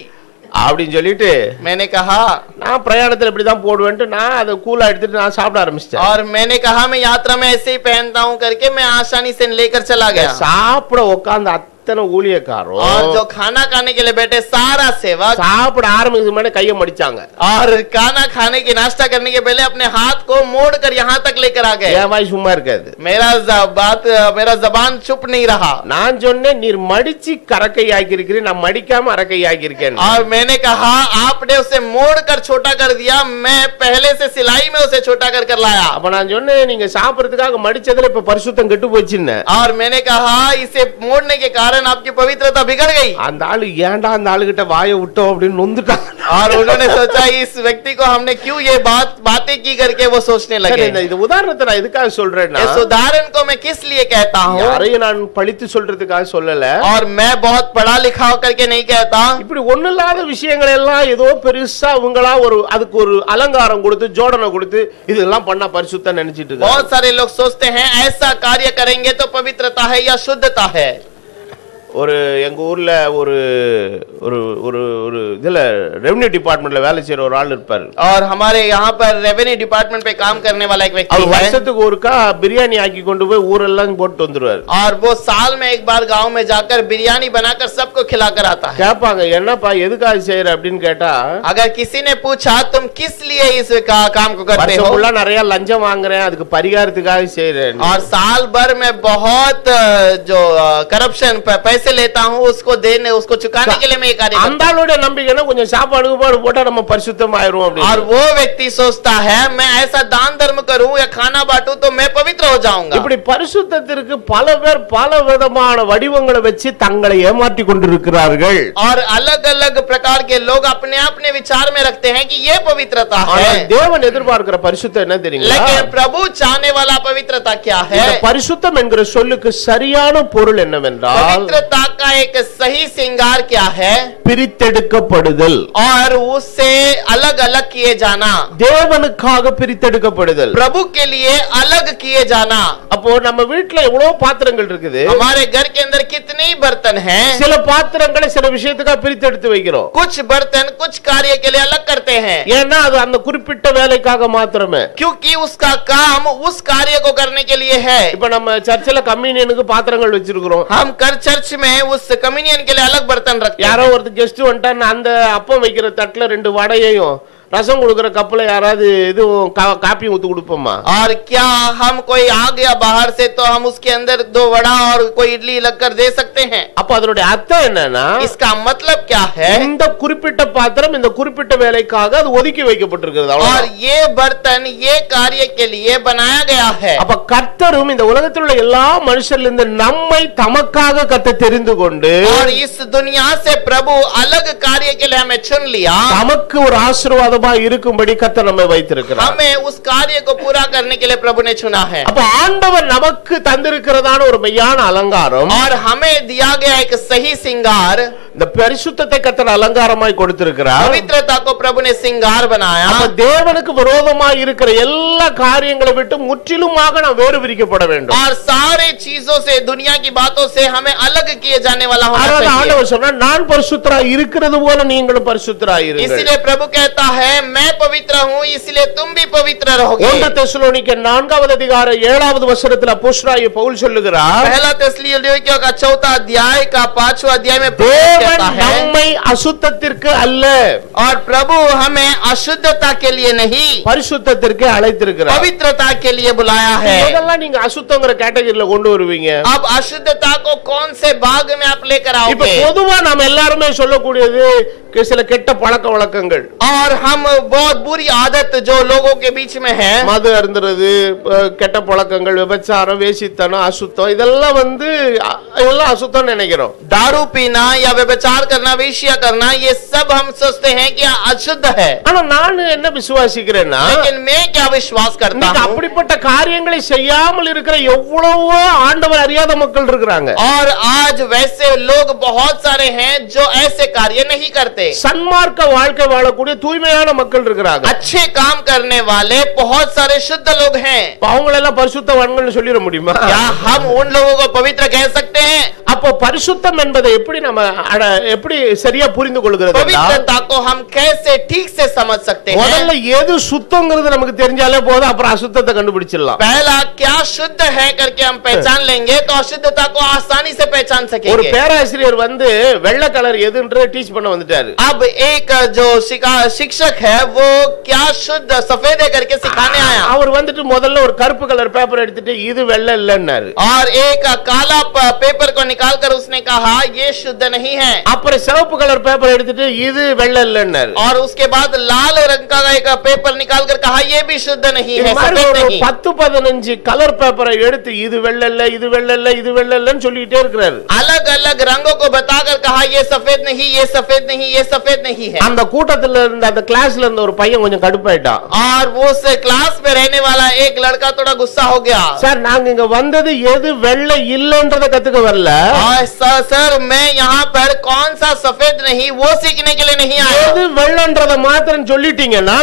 அப்படின்னு சொல்லிட்டு मैंने कहा நான் பிரயாணத்துல இப்படிதான் போடுவேன்ட்டு நான் அதை கூலா எடுத்துட்டு நான் சாப்பிட ஆரம்பிச்சிட்டேன். और मैंने कहा मैं यात्रा में ऐसे ही पहनता हूँ करके मैं आसानी से लेकर चला गया। சாப்பிட உட்கார்ந்து அத்தனை ஊழியக்காரரும் और जो खाना खाने के लिए बैठे सारा सेवक சாப்பிட ஆரம்பிக்கும் முன்னாடி கையை மடிச்சாங்க. और खाना खाने की नाश्ता करने के पहले अपने हाथ को मोड़कर यहाँ तक लेकर आ गए। என் வாய் சும்மா இருக்காது. मेरा जबान चुप नहीं रहा। நான் சொன்னேன் நீர் மடிச்சு கரக்கை ஆக்கியிருக்கிறீ, நான் மடிக்காம அரக்கை ஆக்கியிருக்கேன். और मैंने कहा आपने उसे मोड़कर छोटा कर दिया, मैं पहले से सिलाई में उसे छोटा कर लाया। அப்ப நான் சொன்னேன் நீங்க சாப்பிடுறதுக்காக மடிச்சதுல இப்ப பரிசுத்தம் கெட்டு போச்சுன்னு. और मैंने कहा इसे मोड़ने के कारण आपकी पवित्रता बिगड़ गई। அந்த ஆளு ஏன்டா அந்த ஆளுகிட்ட வாயை விட்டோம் அப்படின்னு நொந்துட்டான். और उन्होंने सोचा इस व्यक्ति को हमने क्यों ये बातें की करके वो सोचने लगे। இந்த உதாரணத்தை நான் எதுக்காக சொல்றேன்னா, इस उदाहरण को मैं किस लिए कहता हूँ, யாரையும் நான் பழித்து சொல்றதுக்காக சொல்லல. और मैं बहुत पढ़ा लिखा करके नहीं कहता। இப்படி ஒண்ணுமில்லாத விஷயங்கள் எல்லாம் ஏதோ பெருசா அவங்களா ஒரு அதுக்கு ஒரு அலங்காரம் கொடுத்து ஜோடனை கொடுத்து இதெல்லாம் பண்ணா பரிசுத்தம் நினைச்சிட்டு இருக்காங்க. बहुत सारे लोग सोचते हैं ऐसा कार्य करेंगे तो पवित्रता है या शुद्धता है। ஒரு எங்க ஊர்ல ஒரு ஒரு ஒரு ஒரு இதுல ரெவென்யூ டிபார்ட்மெண்ட்ல வேலை செய்யற ஒரு ஆள் இருப்பார். और हमारे यहाँ पर रेवेन्यू डिपार्टमेंट पे काम करने वाला एक व्यक्ति है। வருஷத்துக்கு ஒருக்கா பிரியாணி ஆக்கி கொண்டு போய் ஊரெல்லாம் போட்டு வந்துருவார். और वो साल में एक बार गांव में जाकर बिरयानी बनाकर सबको खिलाकर आता है। கேட்பாங்க என்னப்பா எதுக்காக செய்யற அப்படின்னு கேட்டா, अगर किसी ने पूछा तुम किस लिए इस काम को करते हो, வருஷம் நிறைய லஞ்சம் வாங்குறேன் அதுக்கு பரிகாரத்துக்காக செய்யறேன். और साल भर में बहुत जो करप्शन पैसे लेता हूँ उसको देने उसको चुकाने के लिए मैं ये कार्य करता हूँ। அந்த ஆளுடைய நம்பிக்கைனா கொஞ்சம் சாப்பாடு போட்டா நம்ம பரிசுத்தம் ஆயிரும் அப்படின்னு. और वो व्यक्ति सोचता है मैं ऐसा दान धर्म करूं या खाना बांटूं तो मैं पवित्र हो जाऊंगा। இப்படி பரிசுத்தத்திற்கு பல பேர் பல விதமான வடிவங்களை வச்சு தங்களை ஏமாற்றி கொண்டிருக்கிறார்கள். और अलग अलग प्रकार के लोग अपने अपने विचार में रखते हैं कि ये पवित्रता है। தேவன் எதிர்பார்க்கிற பரிசுத்தம் என்ன தெரியுங்களா? लेकिन प्रभु चाहने वाला पवित्रता क्या है? இந்த பரிசுத்தம் என்கிற சொல்லுக்கு சரியான பொருள் என்னவென்றால், पवित्रता का एक सही श्रृंगार क्या है? பிரித்தெடுக்கப்படுதல். और उससे अलग अलग किए जाना, தேவனுக்காக பிரித்தெடுக்கப்படுதல், प्रभु के लिए अलग किए जाना। அப்போ நம்ம வீட்ல எவ்வளவு பாத்திரங்கள் இருக்குது. हमारे घर के अंदर कितने बर्तन हैं? சில பாத்திரங்களை சில விஷயத்துக்காக பிரித்தெடுத்து வைக்கிறோம். कुछ बर्तन कुछ कार्य के लिए अलग करते हैं, ஏன்னா அது அந்த குறிப்பிட்ட வேலைக்காக மாத்திரமே. क्योंकि उसका काम उस कार्य को करने के लिए है। இப்ப நம்ம சர்ச்சில் கம்யூனியனுக்கு பாத்திரங்கள் வச்சிருக்கிறோம். हम कर चर्च में उस कम्युनियन के लिए अलग बर्तन रखते हैं। யாரோ ஒரு கெஸ்ட் வந்துட்டான்னு அந்த அப்பம் வைக்கிற தட்டுல 2 வடையையும் ரசம் கொடுக்கிற கப்பல யாராவது இது காப்பி ஊத்து கொடுப்போமா? और क्या हम कोई आ गया बाहर से तो हम उसके अंदर 2 वड़ा और कोई इडली लगकर दे सकते हैं? அப்ப அதனுடைய அர்த்தம் என்னன்னா, इसका मतलब क्या है? இந்த குறிப்பிட்ட பாத்திரம் இந்த குறிப்பிட்ட வேலைக்காக அது ஒதுக்கி வைக்கப்பட்டிருக்கிறது. और ये बर्तन ये कार्य के लिए बनाया गया है। அப்ப கர்த்தரும் இந்த உலகத்தில் உள்ள எல்லா மனுஷரிலிருந்து நம்மை தமக்காக கர்த்தர் தெரிந்து கொண்டு, और इस दुनिया से प्रभु अलग कार्य के लिए हमें चुन लिया, நமக்கு ஒரு ஆசீர்வாதமா இருக்கும்படி கர்த்தர் நம்மை வைத்திருக்கிறார். हमें उस कार्य को पूरा करने के लिए प्रभु ने चुना है। அப்ப ஆண்டவர் நமக்கு தந்திருக்கிறதான ஒரு மெய்யான அலங்காரம், और हमें दिया गया एक सही श्रृंगार, இந்த பரிசுத்தத்தை கர்த்தர் அலங்காரமாய் கொடுத்திருக்கிறார். पवित्रता को प्रभु ने श्रृंगार बनाया। அப்ப தேவனுக்கு விரோதமாய் இருக்கிற எல்லா காரியங்களை விட்டு முற்றிலுமாக நாம் வேறு விரிக்கப்பட வேண்டும். और सारे चीजों से दुनिया की बातों से हमें अलग किए जाने वाला होना அதாவது चाहिए। ஆண்டவர் சொன்னார், நான் பரிசுத்தராய் இருக்கிறது போல நீங்களும் பரிசுத்தராய் இருங்கள். इसलिए प्रभु कहता है मैं पवित्र हूँ इसलिए तुम भी पवित्र रहोगे। 1 தெசலோனிக்கர் 4வது அதிகாரம் 7வது வசனத்தில் அப்போஸ்தலனாகிய பவுல் சொல்லுகிறார், पहला தெசலோனிக்கேயர் का 4वां अध्याय का 5वां अध्याय में தேவன் कहता है, நம்மை அசுத்தத்திற்கு அல்ல और प्रभु हमें अशुद्धता के लिए नहीं பரிசுத்தத்திற்கு அழைத்திருக்கிறார். पवित्रता के लिए बुलाया है। இதெல்லாம் நீங்க அசுத்தங்கிற கேட்டகரியில கொண்டு வருவீங்க. अब अशुद्धता को कौन से भाग में आप लेकर இப்ப आओगे? பொதுவா நாம எல்லாருமே சொல்லக்கூடியது சில கெட்ட பழக்க வழக்கங்கள். और हम बहुत बुरी आदत जो लोगों के बीच में है, மது அருந்துறது, கெட்ட பழக்கங்கள், விபச்சாரம், வேசித்தனம், அசுத்தம், இதெல்லாம் இதெல்லாம் அசுத்தம் நினைக்கிறோம். दारू पीना या व्यभिचार करना, वेश्या करना, ये सब हम सोचते हैं कि अशुद्ध है। ஆனா நான் என்ன விசுவாசிக்கிறேன்னா, लेकिन मैं क्या विश्वास करता இன்னைக்கு हूँ, அப்படிப்பட்ட காரியங்களை செய்யாமல் இருக்கிற எவ்வளவோ ஆண்டவர் அறியாத மக்கள் இருக்கிறாங்க. और आज वैसे लोग बहुत सारे हैं जो ऐसे कार्य नहीं करते। சன்மார்க்க வாழ்க்கை வாழக்கூடிய தூய்மையான சுத்தமான மக்கள் இருக்கிறாங்க. अच्छे काम करने वाले बहुत सारे शुद्ध लोग हैं। அவங்கள எல்லாம் பரிசுத்தவான்கள்னு சொல்லிட முடியுமா? क्या हम उन लोगों को पवित्र कह सकते हैं? அப்போ பரிசுத்தம் என்பதை எப்படி நம்ம எப்படி சரியா புரிந்து கொள்கிறது? पवित्रता को हम कैसे ठीक से समझ सकते हैं? முதல்ல எது சுத்தங்கிறது நமக்கு தெரிஞ்சாலே போதும், அப்புறம் அசுத்தத்தை கண்டுபிடிச்சிடலாம். पहला क्या शुद्ध है करके हम पहचान लेंगे तो अशुद्धता को आसानी से पहचान ஒரு सकेंगे। பேராசிரியர் வந்து வெள்ளை கலர் எதுன்ற டீச் பண்ண வந்துட்டாரு. अब एक जो शिक्षक है वो क्या शुद्ध सफेद है करके सिखाने आया அவர் வந்துட்டு முதல்ல ஒரு கருப்பு கலர் பேப்பர் எடுத்துட்டு இது வெள்ளை இல்லன்னாரு. और एक काला पेपर को निकालकर उसने कहा ये शुद्ध नहीं है। அப்புறம் சிவப்பு கலர் பேப்பர் எடுத்துட்டு இது வெள்ளை இல்லன்னாரு. और उसके बाद लाल रंग का एक पेपर निकालकर कहा ये भी शुद्ध नहीं है, सफेद नहीं। 10-15 கலர் பேப்பரை எடுத்து இது வெள்ளை இல்ல இது வெள்ளை இல்ல இது வெள்ளை இல்லன்னு சொல்லிட்டே இருக்காரு. अलग अलग रंगों को बताकर कहा ये सफेद नहीं, ये सफेद नहीं, ये सफेद नहीं है। அந்த கூட்டத்துல இருந்த அந்த கிளாஸ்ல இருந்த ஒரு பையன் கொஞ்சம் கடுப்பாயிட்டான். और वो उस क्लास में रहने वाला एक लड़का थोड़ा गुस्सा हो गया। சார் நாங்க இங்க வந்தது எது வெள்ளை இல்லன்றதை கத்துக்க வரல, सर मैं यहाँ पर कौन सा सफेद नहीं वो सीखने के लिए नहीं आया। எது வெள்ளன்றதை மாத்திரம் சொல்லிட்டீங்கன்னா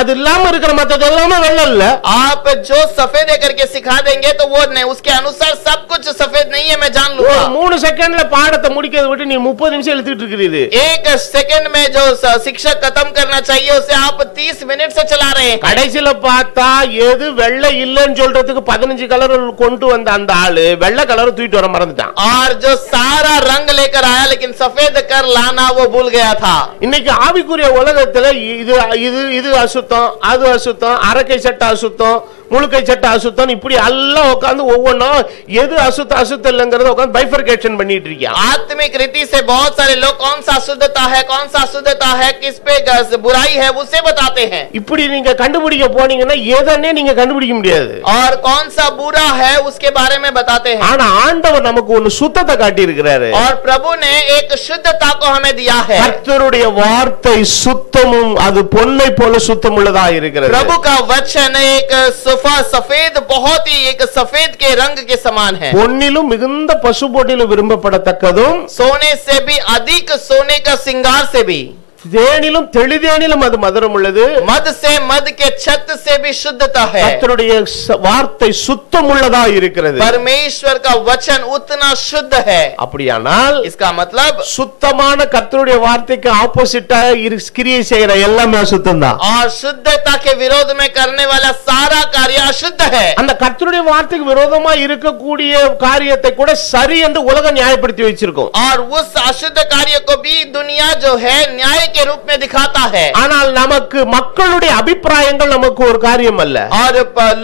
அது இல்லாம இருக்கிற மத்தது எல்லாமே வெள்ளை இல்ல. आप जो सफेद है करके सिखा देंगे तो वो नहीं, उसके अनुसार सब कुछ सफेद नहीं है मैं जान लूंगा। 3 செகண்ட்ல பாடத்தை முடிக்கிறத விட்டு நீ 30 நிமிஷம் எழுதிட்டு இருக்கிறீரு. एक सेकंड में जो शिक्षक खत्म करना चाहिए उसे आप 30 मिनट से चला रहे हैं। கடைசில பார்த்தா எது வெள்ளை இல்லன்னு சொல்றதுக்கு 15 கலர் கொண்டு வந்த அந்த ஆளு வெள்ளை கலர் தூக்கிட்டு வர மறந்துட்டான். और जो सारा रंग लेकर आया लेकिन सफेद कर लाना वो भूल गया था। இன்னைக்கு ஆவிக்குரிய உலகத்துல இது இது இது அசுத்தம், அது அசுத்தம், அரக்கை சட்டை அசுத்தம், முழுக்கை சட்டை அசுத்தம், இப்படி எல்லாம் உட்கார்ந்து ஒவ்வொன்றும் எது அசுத்தம் அசுத்தம் இல்லங்கிறத உட்கார்ந்து பைஃபர்கேஷன் பண்ணிட்டு இருக்கான். आत्मिक रीति से बहुत सारे लोग कौन सा शुद्धता है, कौन सा शुद्धता है, किस पे बुराई है उसे बताते हैं। இப்படி நீங்க கண்டுபிடிக்க போனீங்கன்னா எதனே நீங்க கண்டுபிடிக்க முடியாது. और कौन सा बुरा है उसके बारे में बताते हैं। ஆனா ஆண்டவர் நமக்கு ஒரு சுத்தத்தை காட்டி இருக்கிறாரு. और प्रभु ने एक शुद्धता को हमें दिया है। கர்த்தருடைய வார்த்தை சுத்தமும் அது பொன்னை போல சுத்தமுள்ளதா இருக்கிறது. प्रभु का वचन एक सफेद बहुत ही एक सफेद के रंग के समान है। பொன்னிலும் மிகுந்த பசுபொன்னிலும் விரும்பப்படத்தக்கதும் सोने से भी अधिक सोने का श्रृंगार से भी தேனிலும் தெளிதேனிலும் அது மதுரம் உள்ளது. मद से मद के छत से भी शुद्धता है। கர்த்தருடைய வார்த்தை சுத்தமுள்ளதா இருக்கிறது. परमेश्वर का वचन उतना शुद्ध है। அப்படியானால் इसका मतलब சுத்தமான கர்த்தருடைய வார்த்தைக்கு ஆப்போசிட்டா கிரியை செய்யற எல்லாமே அசுத்தம் தான். और शुद्धता के विरोध में करने वाला सारा कार्य अशुद्ध है। அந்த கர்த்தருடைய வார்த்தைக்கு விரோதமா இருக்கக்கூடிய காரியத்தை கூட சரி என்று உலகம் நியாயப்படுத்தி வச்சிருக்கும். और उस अशुद्ध कार्य को भी दुनिया जो है न्याय के रूप में दिखाता है। ஆனால் நமக்கு மக்களுடைய அபிப்பிராயங்கள் நமக்கு ஒரு காரியம் அல்ல. और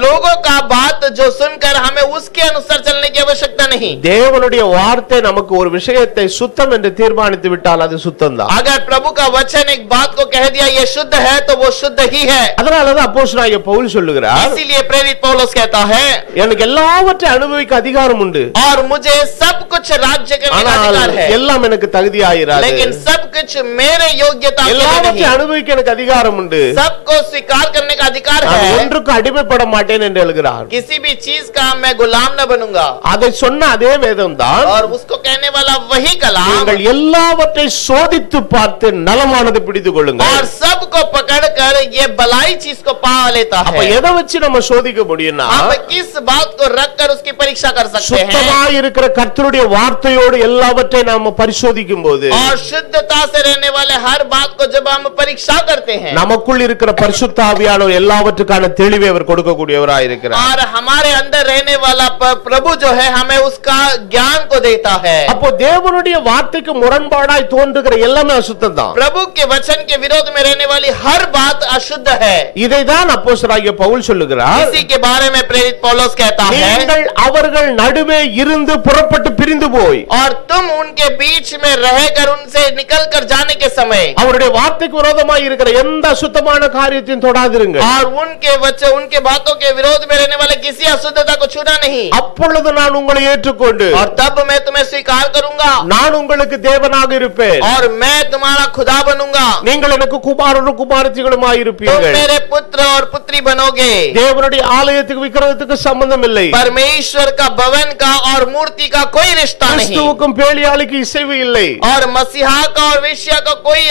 लोगों का बात जो सुनकर हमें उसके अनुसार चलने की आवश्यकता नहीं। தேவனுடைய வார்த்தை நமக்கு ஒரு விஷயத்தை சுத்தம் என்று தீர்மானித்து விட்டால் அது சுத்தம் தான். अगर प्रभु का वचन एक बात को कह दिया ये शुद्ध है तो वो शुद्ध ही है। அதனால தான் அப்போஸ்தலனாகிய பவுல் சொல்லுகிறார், इसीलिए प्रेरित पौलुस कहता है எனக்கு எல்லாவற்றையும் அனுபவிக்க அதிகாரம் உண்டு, और मुझे सब कुछ राज्य करने का ஆனால் अधिकार है, எல்லாம் எனக்கு தகுதியாயிராது. लेकिन सब कुछ मेरे योग्यता के लिए எல்லாவற்றையும் नहीं। அனுபவிக்க எனக்கு அதிகாரம் உண்டு, सबको स्वीकार करने का अधिकार நான் है, ஒன்றுக்கு அடிமைப்பட மாட்டேன் என்று எழுதுகிறார். किसी भी चीज का मैं गुलाम न बनूंगा। அதை சொன்ன அதே வேதம் தான் और उसको कहने वाला वही कलाम, நீங்கள் எல்லாவற்றையும் சோதித்து பார்த்து நலமானதை பிடித்துக் கொள்ளுங்கள். और सबको पकड़कर ये भलाई चीज को पा लेता அப்ப है। எதை வச்சு நம்ம சோதிக்க முடியும்னா, आप किस बात को रखकर उसकी परीक्षा कर सकते हैं। சுத்தமாய் இருக்கிற கர்த்தருடைய வார்த்தையோடு எல்லாவற்றையும் நாம பரிசோதிக்கும் போது, और शुद्धता से रहने वाले हर बात को जब हम परीक्षा करते हैं, நமக்குள் இருக்கிற பரிசுத்த ஆவியானவர் எல்லாவற்றுக்கான தெளிவை அவர் கொடுக்கக்கூடியவராய் இருக்கிறார். और हमारे अंदर रहने वाला प्रभु जो है हमें उसका ज्ञान को देता है। அப்போ தேவனுடைய வார்த்தைக்கு முரண்பாடாய் தோன்றுகிற எல்லாமே அசுத்தம் தான். प्रभु के वचन के विरोध में रहने वाली हर बात अशुद्ध है। இதைதான் அப்போஸ்தலனாகிய பவுல் சொல்லுகிறார், इसी के बारे में प्रेरित पौलुस कहता है, நீங்கள் அவர்கள் நடுவே இருந்து புறப்பட்டு பிரிந்து போய், और तुम उनके बीच में रहकर उनसे निकलकर जाने के समय, அவருடைய வார்த்தைக்கு விரோதமாய் இருக்கிற எந்த அசுத்தமான காரியத்தையும் தொடாதிருங்கள். और उनके वचन उनके बातों के विरोध में रहने वाले किसी अशुद्धता को छूना नहीं। அப்பொழுது நான் உங்களை ஏற்றுக்கொண்டு, और तब मैं तुम्हें स्वीकार करूंगा, நான் உங்களுக்கு தேவனாக இருப்பேன், और मैं तुम्हारा खुदा बनूंगा, நீங்கள் எனக்கு குமாரரும் குமாரத்திகளுமாய் तुम இருப்பீர்கள். मेरे पुत्र और पुत्री बनोगे। தேவனுடைய ஆலயத்துக்கு விக்கிரகத்துக்கு சம்பந்தம் இல்லை, परमेश्वर का भवन का और मूर्ति का कोई रिश्ता नहीं, கிறிஸ்துவுக்கும் பேலியாளுக்கு இசைவு இல்லை. और मसीहा का और वेश्या का कोई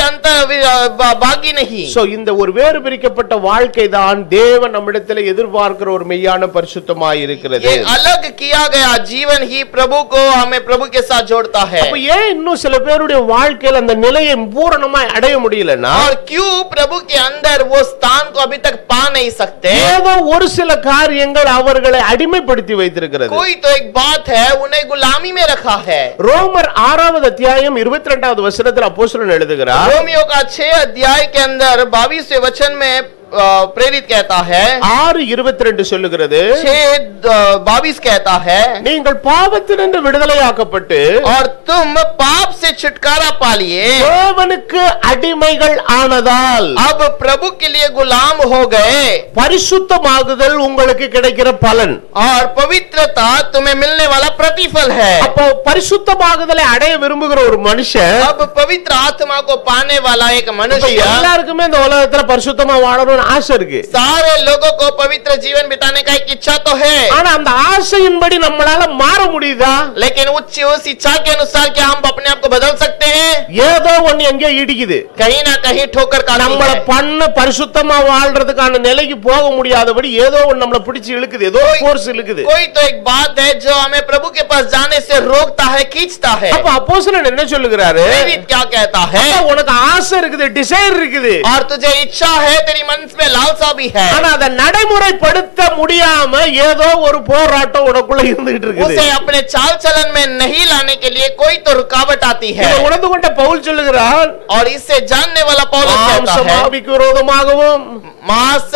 बागी नहीं। சோ இந்த ஒரு வேறு பிரிக்கப்பட்ட வாழ்க்கை தான் தேவன் நம்மிடத்தில் எதிர்பார்க்கிற ஒரு மெய்யான பரிசுத்தமாய் இருக்கிறது. ये अलग किया गया जीवन ही प्रभु को हमें प्रभु के साथ जोड़ता है। அப்ப ஏன் இன்னும் சில பேருடைய வாழ்க்கையில அந்த நிலையை பூரணமாய் அடைய முடியலன்னா, और क्यों प्रभु के अंदर वो स्थान को अभी तक पा नहीं सकते? ஏதோ ஒரு சில காரியங்கள் அவர்களை அடிமைப்படுத்தி வைத்திருக்கிறது. कोई तो एक बात है उन्हें गुलामी में रखा है। ரோமர் 6வது அத்தியாயம் 22வது வசனத்தில் அப்போஸ்தலன் எழுதுகிறார், रोमियो का 6 अध्याय के अंदर 22वें वचन में प्रेरित कहता है, 6:22 சொல்லுகிறது, 6:22 कहता है, நீங்கள் பாவத்தினின்று விடுதலையாக்கப்பட்டு और तुम पाप से छुटकारा पा लिए, தேவனுக்கு அடிமைகள் ஆனதால் अब प्रभु के लिए गुलाम हो गए, பரிசுத்தமாகுதல் உங்களுக்கு கிடைக்கிற பலன். और पवित्रता तुम्हें मिलने वाला प्रतिफल है। அப்போ பரிசுத்தமாகுதலை அடைய விரும்புகிற ஒரு மனுஷன், अब पवित्र आत्मा को पाने वाला एक இப்ப मनुष्य, எல்லாருக்குமே இந்த உலகத்துல பரிசுத்தமா வாழணும்னு ஆசை இருக்கு. सारे लोगों को पवित्र जीवन बिताने का एक इच्छा तो है, ஆனா அந்த ஆசையின்படி நம்மளால மாற முடியுதா? लेकिन उस इच्छा के अनुसार क्या हम अपने आप को बदल सकते हैं? ஏதோ ஒண்ணு எங்கேயோ இடிக்குது. कहीं ना कहीं ठोकर खाती நம்மள है। பண்ண பரிசுத்தமா வாழ்றதுக்கான நிலைக்கு போக முடியாதபடி ஏதோ ஒண்ணு நம்மள பிடிச்சு இழுக்குது, ஏதோ ஃபோர்ஸ் இழுக்குது. कोई तो एक बात है जो हमें प्रभु के पास जाने से रोकता है, खींचता है। அப்ப அப்போஸ்தலன் என்ன சொல்லுகிறாரு? प्रेरित क्या कहता है? அப்ப உனக்கு ஆசை இருக்குது, டிசைர் இருக்குது, और तुझे इच्छा है, तेरी मन में लालसा भी है, ஆனா அதை நடைமுறைப்படுத்த முடியாம ஏதோ ஒரு போராட்டம் உனக்குள்ள இருந்துகிட்டு இருக்குது. उसे अपने चाल चलन में नहीं लाने के लिए कोई तो रुकावट आती है। இதை உணர்ந்து கொண்ட பவுல் சொல்லுகிறார், और इससे जानने वाला पौलुस कहता மாம்சம் है, ஆவிக்கு விரோதமாகவும் मांस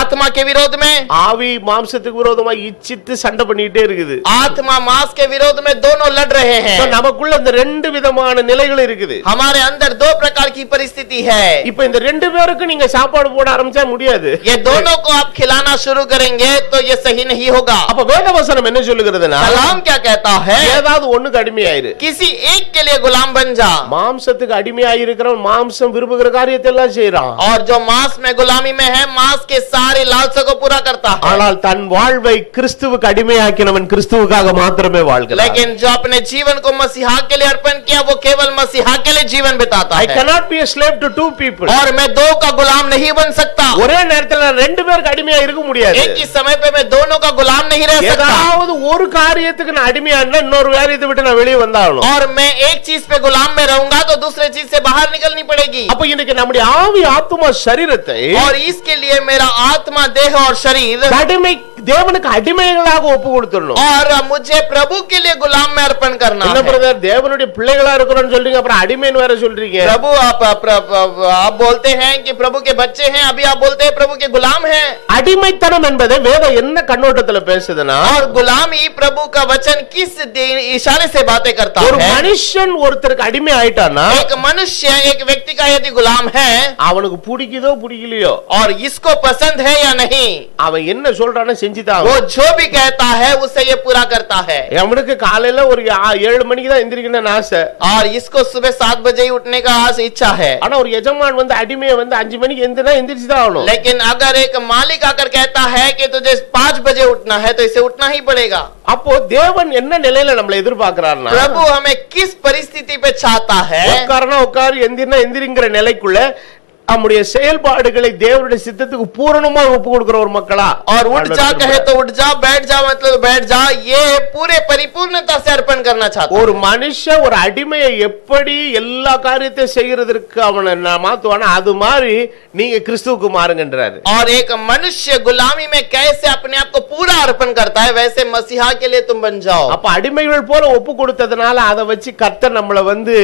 आत्मा के विरोध में, ஆவி மாம்சத்துக்கு விரோதமா இச்சித்து சண்டை பண்ணிட்டே இருக்குது. आत्मा मांस के विरोध में दोनों लड़ रहे हैं। நமக்குள்ள இந்த ரெண்டு விதமான நிலைகள் இருக்குது. हमारे अंदर दो प्रकार की परिस्थिति है। இப்ப இந்த ரெண்டு பேருக்கு நீங்க சாப்பாடு போட ஆரம்பிச்சா முடியாது. ये दोनों को आप खिलाना शुरू करेंगे तो ये सही नहीं होगा। அப்ப வேதவசனம் என்ன சொல்லுகிறதுனா, कलाम क्या कहता है? ஏதாவது ஒண்ணுக்கு அடிமையாயிரு. किसी एक के लिए गुलाम बन जा। மாம்சத்துக்கு அடிமையாயிருக்கிறவன் மாம்சம் விரும்புகிற காரியத்தை எல்லாம் செய்றான். और जो मांस में गुलामी में है, मांस के सारे लालसा को पूरा करता है। ஆனால் தன் வாழ்வை கிறிஸ்துவுக்கு அடிமையாக்கினவன் கிறிஸ்துவுக்காக மாத்திரமே வாழ்கிறான். लेकिन जो अपने जीवन को मसीहा के लिए अर्पण किया, वो केवल मसीहा के लिए जीवन बिताता I है। cannot be a slave to two people. और मैं दो का गुलाम नहीं बन सकता। ஒரே நேரத்துல ரெண்டு பேருக்கு அடிமையா இருக்க முடியாது. एक ही समय पे मैं दोनों का गुलाम नहीं रह सकता। ஏதாவது ஒரு காரியத்துக்கு நான் அடிமையா இருந்தா இன்னொரு காரியத்தை விட்டு நான் வெளியே வந்தாகணும். और मैं एक चीज पे गुलाम में रहूंगा तो दूसरे चीज से बाहर निकलनी पड़ेगी। அப்ப இன்னைக்கு நம்முடைய ஆவி ஆத்துமா சரீரத்தை और इसके लिए मेरा आत्मा, देह और शरीर அடிமை தேவனுக்கு அடிமைகளாக ஒப்பு கொடுத்துடணும். और मुझे प्रभु के लिए गुलाम में अर्पण करना என்ன है। பிரதர் தேவனுடைய பிள்ளைகளா இருக்கிறோம்னு சொல்றீங்க, அப்புறம் அடிமைன்னு வேற சொல்றீங்க. प्रभु आप बोलते हैं कि प्रभु के बच्चे हैं, अभी आप बोलते हैं प्रभु के गुलाम हैं। அடிமைத்தனம் என்பதை வேதம் என்ன கண்ணோட்டத்துல பேசுதுன்னா, और गुलामी प्रभु का वचन किस इशारे से बातें करता ஒரு है? மனுஷன் ஒருத்தருக்கு அடிமை ஆயிட்டான்னா एक मनुष्य एक व्यक्ति का यदि गुलाम है, அவனுக்கு பிடிக்குதோ பிடிக்கலையோ, और इसको पसंद है या नहीं, அவன் என்ன சொல்றானோ செஞ்சுதான் वो जो भी कहता है उसे ये पूरा करता है। அவனுக்கு காலையில ஒரு 7 மணிக்கு தான் எந்திரிக்கணும்னு ஆசை, और इसको सुबह 7 बजे ही उठने का इच्छा है। ஆனா ஒரு எஜமான் வந்து அடிமையை வந்து 5 மணிக்கு எந்திரினா எந்திரிச்சுதான் ஆகணும். लेकिन अगर एक मालिक आकर कहता है कि तुझे 5 बजे उठना है तो इसे उठना ही पड़ेगा। அப்போ தேவன் என்ன நிலையில நம்மளை எதிர்பார்க்கிறார்னா, प्रभु हमें किस परिस्थिति पे चाहता है? உட்காரனா உட்காரு, எந்திரினா எந்திரிங்கிற நிலைக்குள்ள நம்முடைய செயல்பாடுகளை தேவனுடைய சித்தத்துக்கு பூரணமாக ஒப்பு கொடுக்கிற ஒரு மக்களா, और उठ जा कहे तो उठ जा, बैठ जा मतलब बैठ जा, ये पूरे परिपूर्णता से अर्पण करना चाहता है। ஒரு மனுஷன் ஒரு அடிமையை எப்படி எல்லா காரியத்தையும் செய்யறதற்கு அவனை மாத்துவானா, அது மாதிரி நீங்க கிறிஸ்துவுக்கு மாறுங்கன்றாரு. और एक मनुष्य गुलामी में कैसे अपने आप को पूरा अर्पण करता है, वैसे मसीहा के लिए तुम बन जाओ। அப்ப அடிமைகள் போல ஒப்பு கொடுத்ததுனால அதை வச்சு கர்த்தர் நம்மளை வந்து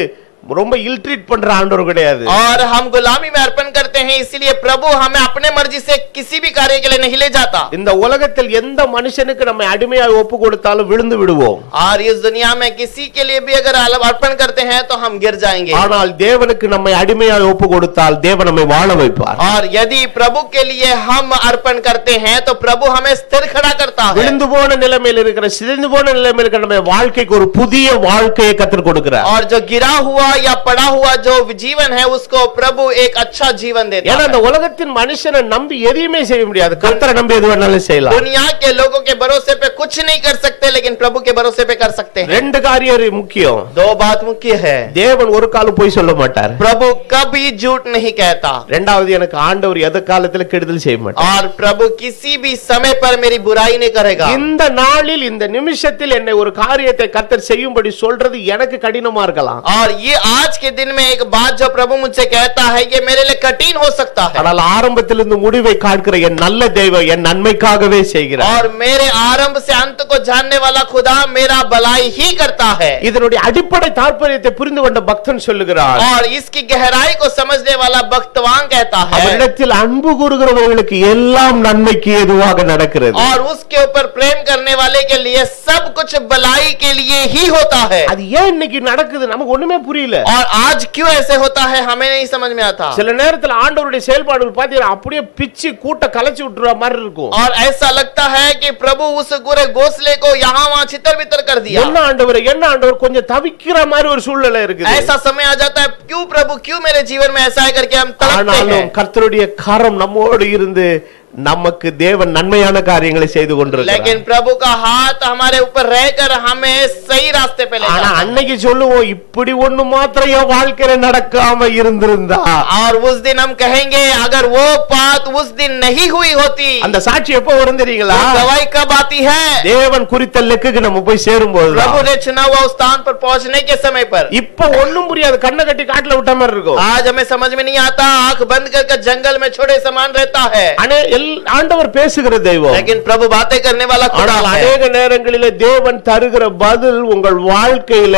ரொம்ப இல்ட்ரீட் பண்ற ஆண்டவர் கிடையாது. और हम गुलामी में अर्पण करते हैं, इसीलिए प्रभु हमें अपने मर्जी से किसी भी कार्य के लिए नहीं ले जाता। இந்த உலகத்தில் எந்த மனுஷனுக்கு நம்ம அடிமையாய் ஒப்பு கொடுத்தாலும் விழுந்து விடுவோம். और इस दुनिया में किसी के लिए भी अगर अर्पण करते हैं तो हम गिर जाएंगे। ஆனால் தேவனுக்கு நம்மை அடிமையாய் ஒப்பு கொடுத்தால் தேவன் நம்மை வாழ வைப்பார். और यदि प्रभु के लिए हम अर्पण करते हैं तो प्रभु हमें स्थिर खड़ा करता है। விழுந்து போன நிலைமையில் இருக்கிற, சிதைந்து போன நிலைமையில் இருக்கிற நம்ம வாழ்க்கைக்கு ஒரு புதிய வாழ்க்கையை கற்றுக் கொடுக்கிறார். और जो गिरा हुआ या पड़ा हुआ जो जीवन है उसको प्रभु एक अच्छा जीवन देता ஏன்னா है। அந்த உலகத்தின் மனுஷனை நம்பி எதையுமே செய்ய முடியாது, கர்த்தரை நம்பி எது வேணாலும் செய்யலாம். दुनिया के लोगों के भरोसे पे कुछ नहीं कर सकते, लेकिन प्रभु के भरोसे पे कर सकते हैं। ரெண்டு காரியம் முக்கியம். दो बात मुख्य है। தேவன் ஒரு காலம் போய் சொல்ல மாட்டார். प्रभु कभी झूठ नहीं कहता, ரெண்டாவது எனக்கு ஆண்டவர் எந்த காலத்துல கெடுதல் செய்ய மாட்டார். और प्रभु किसी भी समय पर मेरी बुराई नहीं करेगा। இந்த நாளில் இந்த நிமிஷத்தில் என்னை ஒரு காரியத்தை கர்த்தர் செய்யும்படி சொல்றது எனக்கு கடினமா இருக்கலாம். और ये आज के दिन में एक बात जो प्रभु मुझसे कहता है ये मेरे लिए कठिन हो सकता है, ஆனால் ஆரம்பத்திலிருந்து முடிவை காண்கிற என் நல்ல தெய்வம் என் நன்மைக்காகவே செய்கிறார். और मेरे आरंभ से अंत को जानने वाला खुदा मेरा भलाई ही करता है। இதனுடைய அடிப்படை தாற்பயத்தை புரிந்து கொண்ட பக்தன் சொல்லுகிறார், और इसकी गहराई को समझने वाला भक्तवान कहता है, அவரிடத்தில் அன்பு கூறுகிறவர்களுக்கு எல்லாம் நன்மைக்கு ஏதுவாக நடக்கிறது. और उसके ऊपर प्रेम करने वाले के लिए सब कुछ भलाई के लिए ही होता है। அது ஏன் இன்னைக்கு நடக்குது நமக்கு ஒண்ணுமே புரியல. और आज क्यों ऐसे होता है हमें नहीं समझ में आता। சில நேரத்துல ஆண்டவருடைய செயல்பாடுகள் பாத்தீங்கன்னா அப்படியே பிச்சு கூட்ட கலச்சி விட்டுற மாதிரி இருக்கும். और ऐसा लगता है कि प्रभु उस पूरे घोंसले को यहाँ वहाँ छितर बितर कर दिया। என்ன ஆண்டவர் கொஞ்சம் தவிக்கிற மாதிரி ஒரு சூழ்நிலை இருக்குது. ऐसा समय आ जाता है, क्यों प्रभु क्यों मेरे जीवन में ऐसा है करके हम तड़पते ஆனாலும் हैं। கர்த்தருடைய கரம் நம்மோடு இருந்து நமக்கு தேவன் நன்மையான காரியங்களை செய்து கொண்டிருக்கிறார். लेकिन प्रभु का हाथ हमारे ऊपर रहकर हमें सही रास्ते पे ले ஆனா जाता है। அன்னைக்கு சொல்லுவோம் இப்படி ஒண்ணு மாத்திரம் என் வாழ்க்கையில நடக்காம இருந்திருந்தா, और उस दिन हम कहेंगे अगर वो बात उस दिन नहीं हुई होती। அந்த சாட்சி எப்ப வரும் தெரியுங்களா? गवाही कब आती है? தேவன் குறித்த லெக்குக்கு நம்ம போய் சேரும்போது प्रभु ने चुना हुआ उस स्थान पर पहुंचने के समय पर। இப்ப ஒண்ணும் புரியாது, கண்ணை கட்டி காட்டுல விட்ட மாதிரி இருக்கும். आज हमें समझ में नहीं आता, आंख बंद करके जंगल में छोड़े समान रहता है। ஆண்டவர் பேசுகிற தெய்வம், लेकिन प्रभु बातें करने वाला खुदा ஆனால் है। அநேக நேரங்களிலே தேவன் தருகிற பதில் உங்கள் வாழ்க்கையில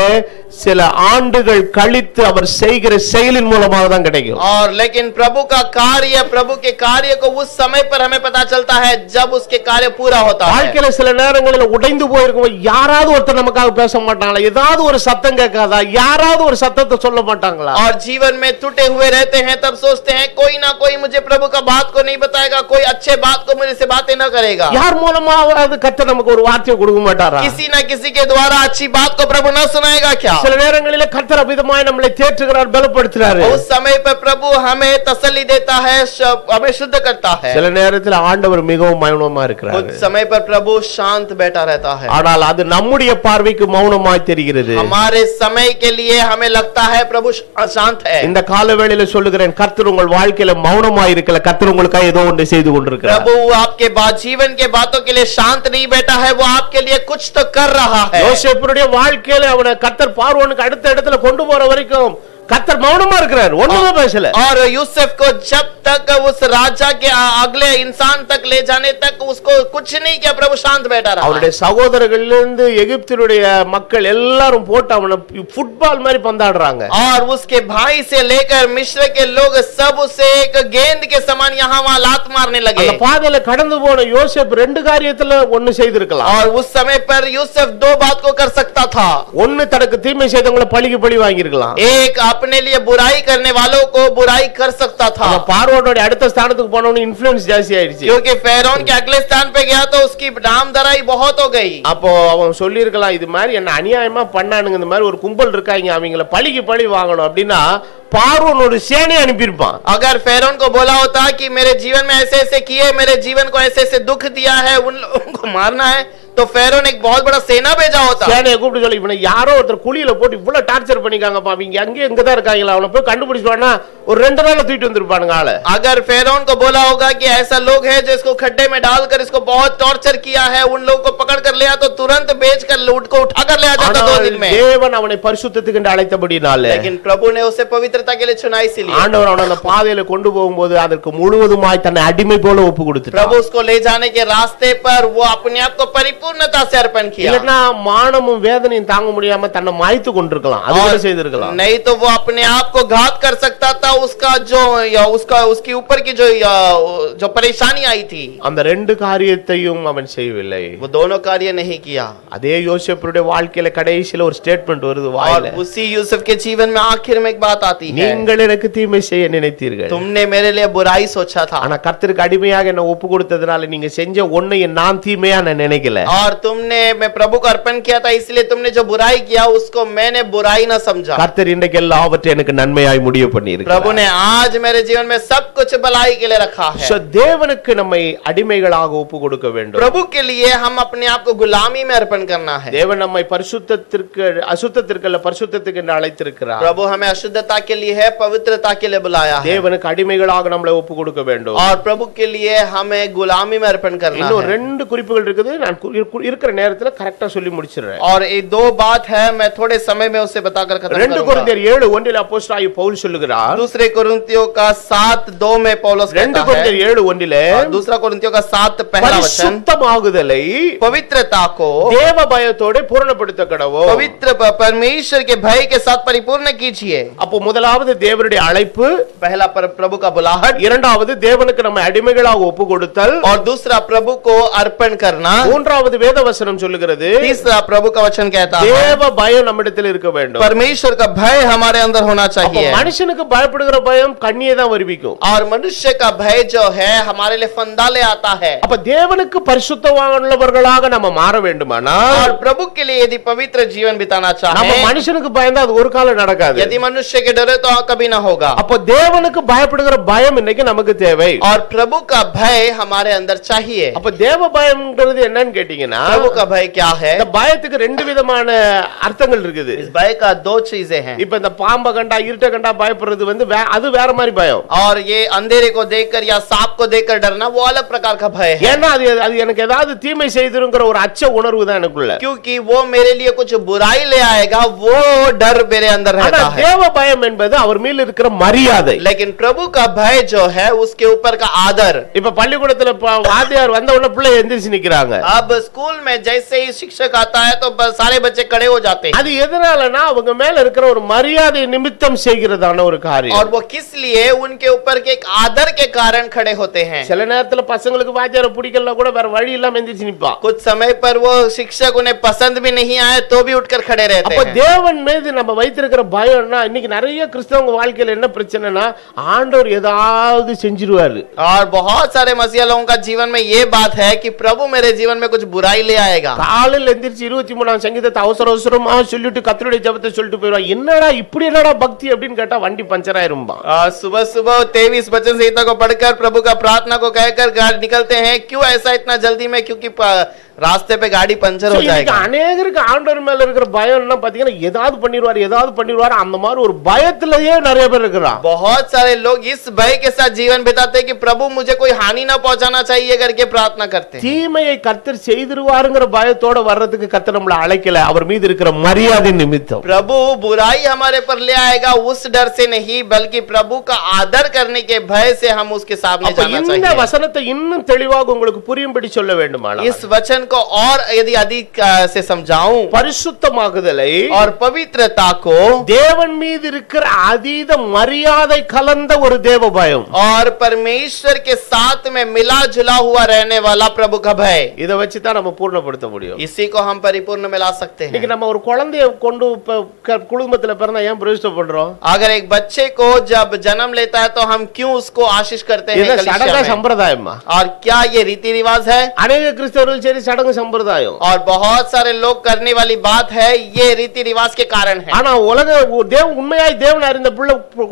சில ஆண்டுகள் கழித்து அவர் செய்கிற செயலின் மூலமாக தான் கிடைக்கும். और लेकिन प्रभु का कार्य, प्रभु के कार्य को उस समय पर हमें पता चलता है जब उसके कार्य पूरा होता है। வாழ்க்கையில சில நேரங்களில் உடைந்து போயிருக்கும், யாராவது ஒருத்தர் நமக்காக பேச மாட்டாங்களா? ஏதாவது ஒரு சத்தம் கேட்காதா? யாராவது ஒரு சத்தத்தை சொல்ல மாட்டாங்களா? और जीवन में टूटे हुए रहते हैं, तब सोचते हैं कोई ना कोई मुझे प्रभु का बात को नहीं बताएगा, कोई अच्छे बात को मेरे से बातें न करेगा। யார் மூலமாவது கர்த்தர் நமக்கு ஒரு வார்த்தையை கொடுக்க மாட்டாரா? किसी ना किसी के द्वारा अच्छी बात को प्रभु न सुनाएगा क्या? சில நேரங்களில் கர்த்தர் அபிதமாய் நம்மளை தேற்றுகிறார், பலப்படுத்துறாரு. उस समय पर प्रभु हमें तसल्ली देता है, हमें शुद्ध करता है। சில நேரத்தில் ஆண்டவர் மிகவும் மௌனமா இருக்கிறார். कुछ समय पर प्रभु शांत बैठा रहता है, ஆனால் அது நம்முடைய பார்வைக்கு மௌனமாய் தெரிகிறது. हमारे समय के लिए हमें लगता है प्रभु शांत है। இந்த காலவேளையில சொல்லுகிறேன், கர்த்தர் உங்கள் வாழ்க்கையில மௌனமாய் இருக்கல, கர்த்தர் உங்களுக்காக ஏதோ ஒன்று செய்து கொண்டிருக்கிறார். प्रभु आपके बाद जीवन के बातों के लिए शांत नहीं बैठा है, वो आपके लिए कुछ तो कर रहा है। யோசேப்புடைய வாழ்க்கையில அவனை கர்த்தர் பார்வோனுக்கு அடுத்த இடத்துல கொண்டு போற வரைக்கும் கர்த்தர் மௌனமா இருக்கிறார், ஒண்ணுமே பேசல. और यूसुफ को जब तक उस राजा के अगले इंसान तक ले जाने तक उसको कुछ नहीं किया, प्रभु शांत बैठा रहा। அவருடைய சகோதரர்களிலிருந்து எகிப்தினுடைய மக்கள் எல்லாரும் போட்டு அவனை ஃபுட்பால் மாதிரி பந்தாடுறாங்க. और उसके भाई से लेकर मिस्र के लोग सब उसे एक गेंद के समान यहाँ वहाँ लात मारने लगे। அந்த பாதையில கடந்து போன யோசேப் ரெண்டு காரியத்துல ஒன்னு செய்திருக்கலாம். और उस समय पर यूसुफ दो बात को कर सकता था। ஒன்னு தனக்கு தீமை செய்தவங்களை பழிக்கு பழி வாங்கியிருக்கலாம். एक अपने लिए बुराई करने वालों को बुराई कर सकता था, பார்வோனோட அடுத்த ஸ்தானத்துக்கு போனவனு இன்ஃப்ளூயன்ஸ் ஜாஸ்தி ஆயிடுச்சு. क्योंकि फेरोन के अगले स्थान पे गया तो उसकी नामधराई बहुत हो गई। அப்போ அவன் சொல்லி இருக்கலாம், இது மாதிரி என்ன அநியாயமா பண்ணானுங்க, இந்த மாதிரி ஒரு கும்பல் இருக்காங்க, அவங்கள பழிக்கு பழி வாங்கணும் அப்படின்னா பார்வோன் ஒரு சேனை அனுப்பியிருப்பான். अगर फेरोन को बोला होता कि मेरे जीवन में ऐसे ऐसे किए, मेरे जीवन को ऐसे ऐसे दुख दिया है, उन लोगों को मारना है, तो फेरोन एक बहुत बड़ा सेना भेजा होता। சேனையை கூப்பிட்டு சொல்லி, இவனை யாரோ ஒருத்தர் குழியில போட்டு இவ்வளவு டார்ச்சர் பண்ணிக்காங்கப்பா, அவங்க அங்கே எங்க தான் இருக்காங்களா, அவனை போய் கண்டுபிடிச்சுவானா ஒரு 2 நாள்ல தூக்கிட்டு வந்திருப்பானுங்க ஆளு. अगर फेरोन को बोला होगा कि ऐसा लोग है जो इसको खड्डे में डालकर इसको बहुत टॉर्चर किया है, उन लोगों को पकड़ कर ले आ, तो तुरंत बेचकर लूट को उठाकर ले आ जाता 2 दिन में। தேவன் அவனை பரிசுத்தத்துக்கு அழைத்தபடினால, लेकिन प्रभु ने उसे पवित्रता के लिए चुना, इसलिए ஆண்டவர் அவனை அந்த பாதையில கொண்டு போகும்போது அதற்கு முழுவதுமாய் தன்னை அடிமை போல ஒப்பு கொடுத்துட்டார். प्रभु उसको ले जाने के रास्ते पर वो अपने आप को परिपूर्णता से अर्पण किया। இல்லனா மானமும் வேதனையும் தாங்க முடியாம தன்னை மாய்த்து கொண்டிருக்கலாம், அது கூட செய்திருக்கலாம். नहीं तो वो अपने आप को घात कर सकता था, उसका जो उसके ऊपर की जो परेशानी आई थी, அந்த ரெண்டு காரியத்தையும் அவன் செய்யவில்லை. वो दोनों कार्य नहीं किया। அதே யோசேப்புடைய வாழ்க்கையில கடைசில ஒரு ஸ்டேட்மெண்ட் வருது और வாயில, उसी यूसुफ के जीवन में आखिर में एक बात आती है, நீங்கள் எனக்கு தீமை செய்ய நினைத்தீர்கள், तुमने मेरे लिए बुराई सोचा था, ஆனா கர்த்தருக்கு அடிமையாக என்ன ஒப்பு கொடுத்ததனால நீங்க செஞ்ச ஒன்னையும் நான் தீமையா நான் நினைக்கல. और तुमने मैं प्रभु को अर्पण किया था, इसलिए तुमने जो बुराई किया उसको मैंने बुराई ना समझा। கர்த்தர் இன்றைக்கு எல்லாவற்றையும் எனக்கு நன்மையாய் முடிவு பண்ணியிருக்கிறார். प्रभु ने आज मेरे जीवन में सब कुछ भलाई के लिए रखा है। So, தேவனுக்கு நம்மை அடிமைகளாக ஒப்பு கொடுக்க வேண்டும். प्रभु के लिए हम अपने आप को गुलामी में अर्पण करना है। தேவன் நம்மை பரிசுத்தத்திற்கு அசுத்தத்திற்கு அல்ல பரிசுத்தத்துக்கு என்று அழைத்திருக்கிறார். प्रभु हमें अशुद्धता के लिए है, पवित्रता के लिए बुलाया है। தேவனுக்கு அடிமைகளாக நம்மளை ஒப்பு கொடுக்க வேண்டும். और प्रभु के लिए हमें गुलामी में अर्पण करना இன்னும் है। ரெண்டு குறிப்புகள் இருக்குது. நான் இருக்கிற நேரத்துல கரெக்ட்டா சொல்லி முடிச்சிடுறேன். और ये दो बात है, मैं थोड़े समय में उसे बताकर खत्म ரெண்டு करूंगा। கொரிந்தியர் 7:1 அப்போஸ்தலனாகிய பவுல் சொல்லுகிறார். दूसरे कोरिन्थियों का 7:2 में पौलुस ரெண்டு कहता है, கொரிந்தியர் 7:1 और दूसरा कोरिन्थियों का 7 पहला वचन, பரிசுத்தமாகுதலை पवित्रता को தேவ பயத்தோட பூரணப்படுத்த கடவோம். पवित्र परमेश्वर के भय के साथ परिपूर्ण कीजिए। அப்போ முதலாவது தேவனுடைய அழைப்பு, पहला प्रभु का बुलाहट, இரண்டாவது தேவனுக்கு நம்ம அடிமைகளாக ஒப்பு கொடுத்தல், और दूसरा प्रभु को अर्पण करना, மூன்றாவது வேதவசனம் சொல்லுகிறது तीसरा प्रभु का वचन कहता है தேவ பயம் நம்மிடத்தில் இருக்க வேண்டும். परमेश्वर का भय हमारे अंदर होना அப்போ चाहिए। மனுஷனுக்கு பயப்படுகிற பயம் கண்ணியை தான் வருவிக்கும். और मनुष्य का भय जो है हमारे लिए फंदा ले आता है। அப்ப தேவனுக்கு பரிசுத்தவான்களவர்களாக நம்ம மாற வேண்டுமானால் और प्रभु के लिए यदि पवित्र जीवन बिताना நம்ம चाहे, மனுஷனுக்கு பயந்தா அது ஒரு காலம் நடக்காது. यदि मनुष्य के डरे तो कभी ना होगा। அப்ப தேவனுக்கு பயப்படுகிற பயம் இன்னைக்கு நமக்கு தேவை. और प्रभु का भय हमारे अंदर चाहिए। அப்ப தேவ பயம்ங்கிறது என்னன்னு கேட்டீங்கன்னா, प्रभु का भय क्या है? இந்த பயத்துக்கு ரெண்டு விதமான அர்த்தங்கள் இருக்குது. इस भय का दो चीजें हैं। இப்ப இந்த பாம்பை கண்டா இருட்ட கண்டா பயப்படுறது அது வேற மாதிரி பயம். और ये अंधेरे को देखकर या सांप को देखकर डरना वो अलग प्रकार का भय है। ஏன்னா அது எனக்கு ஏதாவது தீமை செய்திருங்கிற ஒரு அச்ச உணர்வு தான் எனக்குள்ள. क्योंकि वो मेरे लिए कुछ बुराई ले आएगा, वो डर मेरे अंदर रहता है। தேவ பயம் என்பது அவர் மேல் இருக்கிற மரியாதை. लेकिन प्रभु का भय जो है उसके ऊपर का आदर। இப்ப பள்ளிக்கூடத்துல வாத்தியார் வந்த உடனே பிள்ளை எந்திரிச்சு நிக்கிறாங்க. अब स्कूल में जैसे ही शिक्षक आता है तो सारे बच्चे खड़े हो जाते हैं। அது எதனாலனா அவங்க மேல இருக்கிற ஒரு மரியாதை நிமித்தம் செய்கிறதான ஒரு காரியம். और वो किस लिए उनके ऊपर के एक आदर के कारण खड़े होते हैं। சில நேரத்துல பசங்களுக்கு வாத்தியார பிடிக்கலனா கூட வேற வழி இல்லாம எந்திரிச்சு நிப்பா. कुछ समय पर वो शिक्षक उन्हें पसंद भी नहीं आए तो भी उठकर खड़े रहते அப்ப हैं। தேவன் மீது நம்ம வைத்திருக்கிற பயம்னா இன்னைக்கு நிறைய கிறிஸ்தவங்க வாழ்க்கையில என்ன பிரச்சனைனா ஆண்டவர் ஏதாவது செஞ்சிருவாரு. और बहुत सारे मसीहा लोगों का जीवन में ये बात है कि प्रभु मेरे जीवन में कुछ बुराई ले आएगा। காலையில எந்திரிச்சு 23ஆம் சங்கீதத்தை அவசரமா சொல்லிட்டு கர்த்தருடைய ஜெபத்தை சொல்லிட்டு போயிடுவா. என்னடா இப்படி என்னடா பக்தி அப்படின்னு கேட்டா வண்டி பஞ்சர் ஆயிரும்பா. सुबह सुबह 23 वचन संहिता को पढ़कर प्रभु का प्रार्थना को कहकर निकलते हैं। क्यों ऐसा इतना जल्दी में? क्योंकि रास्ते पे गाड़ी पंचर हो जाएगा। அநேகருக்கு ஆண்டவர் மேல இருக்கிற பயம்னா பாத்தீங்கன்னா ஏதாவது பண்ணிடுவார் அந்த மாதிரி ஒரு பயத்திலேயே நிறைய பேர் இருக்கிறாங்க. बहुत सारे लोग इस भय के साथ जीवन बिताते हैं कि प्रभु मुझे कोई हानि ना पहुंचाना चाहिए करके प्रार्थना करते हैं। தீமையை கர்த்தர் செய்திருவாருங்கிற பயத்தோட வர்றதுக்கு கர்த்தர் நம்மள அழைக்கல, அவர் மீது இருக்கிற மரியாதை நிமித்தம். प्रभु बुराई हमारे पर ले आएगा उस डर से नहीं, बल्कि प्रभु का आदर करने के भय से हम उसके सामने जाना चाहिए। இந்த வசனத்தை இன்னும் தெளிவாக உங்களுக்கு புரியும்படி சொல்ல வேண்டுமானால் इस वचन को और यदि अधिक से समझाऊं, பரிசுத்தமாகுதலை और पवित्रता को, தேவன் மீது இருக்கிற அதீத மரியாதை கலந்த ஒரு தேவ பயம், और परमेश्वर के साथ में मिला जुला हुआ रहने वाला प्रभु का भय, இத வச்சு தான் நம்ம பூர்ணப்படுத்த முடியும். इसी को हम परिपूर्ण में ला सकते हैं। இன்னைக்கு நம்ம ஒரு குழந்தையை கொண்டு குடும்பத்துல பிறந்தா ஏன் பிரதிஷ்டை பண்றோம்? अगर एक बच्चे को जब जन्म लेता है तो हम क्यों उसको आशीष करते हैं இது कलीसिया சடங்கு में? சம்பிரதாயமா? और क्या ये रीति रिवाज है? அநேக கிறிஸ்தவர்கள் சரி சடங்கு சம்பிரதாயம், और बहुत सारे लोग करने वाली बात है, ये रीति रिवाज के कारण है। ஆனா உண்மையாய் தேவன் அறிந்த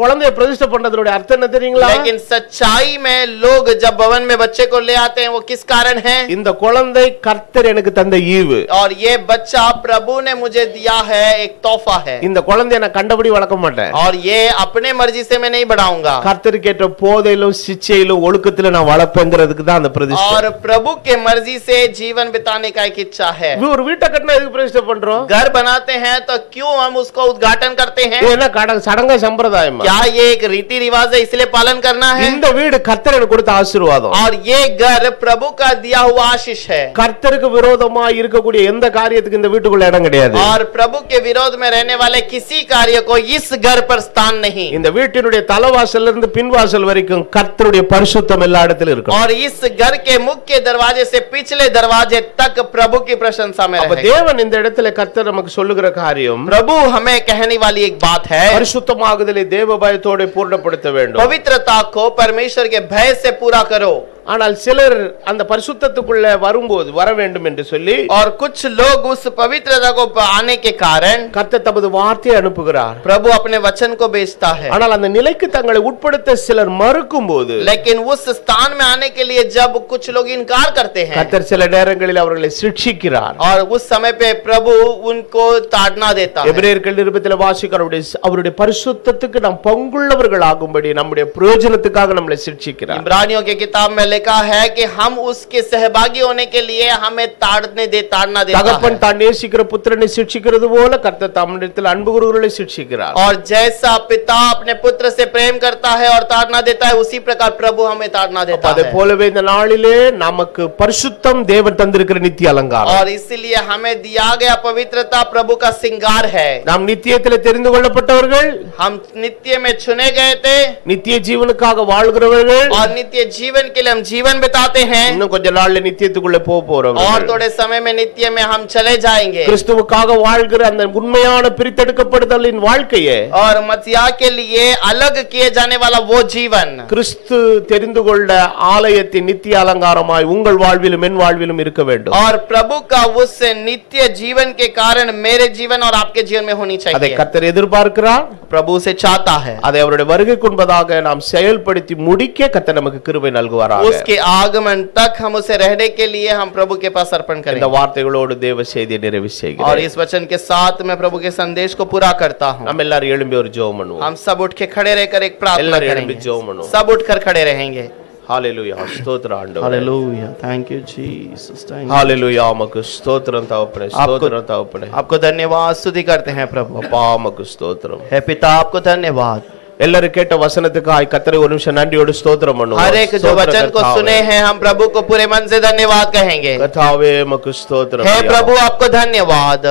குழந்தையை பிரதிஷ்டை பண்றதோட அர்த்தம் என்ன தெரியுங்களா? लेकिन सच्चाई में लोग जब भवन में बच्चे को ले आते हैं वो किस कारण है? இந்த குழந்தை கர்த்தர் எனக்கு தந்த ஈவு, और ये बच्चा प्रभु ने मुझे दिया है, एक तोहफा है। இந்த குழந்தையை நான் கண்டபடி வளர்க்க மாட்டேன், और ये अपने मर्जी से मैं नहीं बढ़ाऊंगा, கர்த்தருக்கு ஏற்ற போதையிலும் சிச்சையிலும் ஒழுக்கத்திலும் நான் வளர்ப்பேங்கிறதுக்கு தான் அந்த பிரதிஷ்டை. और प्रभु के मर्जी से जीवन बिताने का एक इच्छा है। ஒரு வீட்டை கட்டினா எதுக்கு பிரதிஷ்டை பண்றோம்? घर बनाते हैं तो क्यों हम उसको उद्घाटन करते हैं? இது என்ன சடங்கு சம்பிரதாயமா? क्या ये एक रीति रिवाज है इसलिए पालन करना है? இந்த வீடு கர்த்தர் எனக்கு கொடுத்த ஆசீர்வாதம், और ये घर प्रभु का दिया हुआ आशीष है। கர்த்தருக்கு விரோதமா இருக்கக்கூடிய எந்த காரியத்துக்கு இந்த வீட்டுக்குள்ள இடம் கிடையாது. और प्रभु के विरोध में रहने वाले किसी कार्य को इस घर पर स्थान नहीं। இந்த வீட்டினுடைய தலைவாசல்ல இருந்து பின்வாசல் வரைக்கும் கர்த்தருடைய பரிசுத்தம் எல்லா இடத்திலும் இருக்கும். और इस घर के मुख्य दरवाजे से पिछले दरवाजे तक प्रभु की प्रशंसा में அப்ப रहेगा। தேவன் இந்த இடத்துல கர்த்தர் நமக்கு சொல்லுகிற காரியம், प्रभु हमें कहने वाली एक बात है, பரிசுத்தமாகுதலை தேவ பயத்தோட பூர்ணப்படுத்த வேண்டும். पवित्रता को परमेश्वर के भय से पूरा करो। ஆனால் சிலர் அந்த பரிசுத்தத்துக்குள்ள வரும்போது வர வேண்டும் என்று சொல்லி और कुछ लोग उस पवित्रता को आने के कारण கர்த்தர் தமது வார்த்தையை அனுப்புகிறார். प्रभु अपने वचन को भेजता है, ஆனால் அந்த நிலைக்கு தங்களை உட்படுத்த சிலர் மறுக்கும்போது लेकिन उस स्थान में आने के लिए जब कुछ लोग इनकार करते हैं கர்த்தர் சில நேரங்களில் அவர்களை சிட்சிக்கிறார். और उस समय पे प्रभु उनको ताड़ना देता है। எபிரேயர்கள் நிருபத்தில் வாசிக்கிறோம், அவருடைய பரிசுத்தத்துக்கு நாம் பங்குள்ளவர்கள் ஆகும்படி நம்முடைய பிரயோஜனத்துக்காக நம்மளை சிட்சிக்கிறார். इब्रानियों के किताब में लिखा है कि हम उसके सहभागी होने के लिए हमें ताड़ना देता தகப்பன் है, தான் நேசிக்கிற புத்திரனை சிட்சிக்கிறது போல கர்த்தர் தம்மிடத்தில் அன்பு கூறுகிறவர்களை சிட்சிக்கிறார். और जैसा पिता अपने पुत्र से प्रेम करता है और ताड़ना देता है, उसी प्रकार प्रभु हमें ताड़ना देता அதே है। போலவே இந்த நாளிலே நமக்கு பரிசுத்தம் தேவன் தந்திருக்கிற நித்திய அலங்காரம். और इसलिए हमें दिया गया पवित्रता प्रभु का श्रृंगार है। நாம் நித்தியத்திலே தெரிந்து கொள்ளப்பட்டவர்கள், हम नित्य में चुने गए थे நித்திய ஜீவனுக்காக வாழ்கிறவர்கள், और नित्य जीवन के लिए हम जीवन बिताते हैं, இன்னும் கொஞ்ச நாள்ல நித்தியத்துக்குள்ள போக और போறவர்கள், थोड़े समय में नित्य में हम चले जाएंगे। கிறிஸ்துவுக்காக வாழ்கிற அந்த உண்மையான பிரித்தெடுக்கப்படுதலின் வாழ்க்கையை और मसीहा के लिए अलग किए जाने वाला वो जीवन கிறிஸ்து தெரிந்து கொண்ட ஆலயத்தின் நித்திய அலங்காரமாய் உங்கள் வாழ்விலும் என் வாழ்விலும் இருக்க வேண்டும். और प्रभु का उस नित्य जीवन के कारण मेरे जीवन और आपके जीवन में होनी அதை चाहिए। கர்த்தர் எதிர்பார்க்கிறார். प्रभु से चाहता है, அதை அவருடைய வருகைக்கு முன்பதாக நாம் செயல்படுத்தி முடிக்க கர்த்தர் நமக்கு கிருபை நல்குவாராக. उसके आगमन तक हम उसे रहने के लिए हम प्रभु के पास अर्पण இந்த करें। வார்த்தைகளோடு தேவ செய்தியை நிறைவு और செய்கிறேன். इस वचन के साथ मैं प्रभु के संदेश को पूरा करता हूँ। நம்ம எல்லாரும் எழும்பி ஒரு ஜெபம் பண்ணுவோம். हम सब उठ के खड़े रहकर एक प्रार्थना எல்லாரும் करेंगे। எழும்பி ஜெபம் பண்ணுவோம். सब उठकर खड़े रहेंगे। ஹalleluya, ஸ்தோத்திரம் ஆண்டவரே. Hallelujah, thank you Jesus, thank you. ஹalleluya, உமக்கு ஸ்தோத்திரம் தகப்பனே, ஸ்தோத்திரம் தகப்பனே. आपको धन्यवाद, स्तुति करते हैं प्रभु। அப்பா உமக்கு ஸ்தோத்திரம். हे पिता, आपको धन्यवाद। எல்லாரும் கேட்ட வசனத்துக்காய் கர்த்தரை ஒரு நிமிஷம் நன்றியோடு ஸ்தோத்திரம் பண்ணுவோம். हर एक जो वचन को सुने हैं हम प्रभु को पूरे मन से धन्यवाद कहेंगे। கர்த்தாவே உமக்கு ஸ்தோத்திரம். हे प्रभु, आपको धन्यवाद।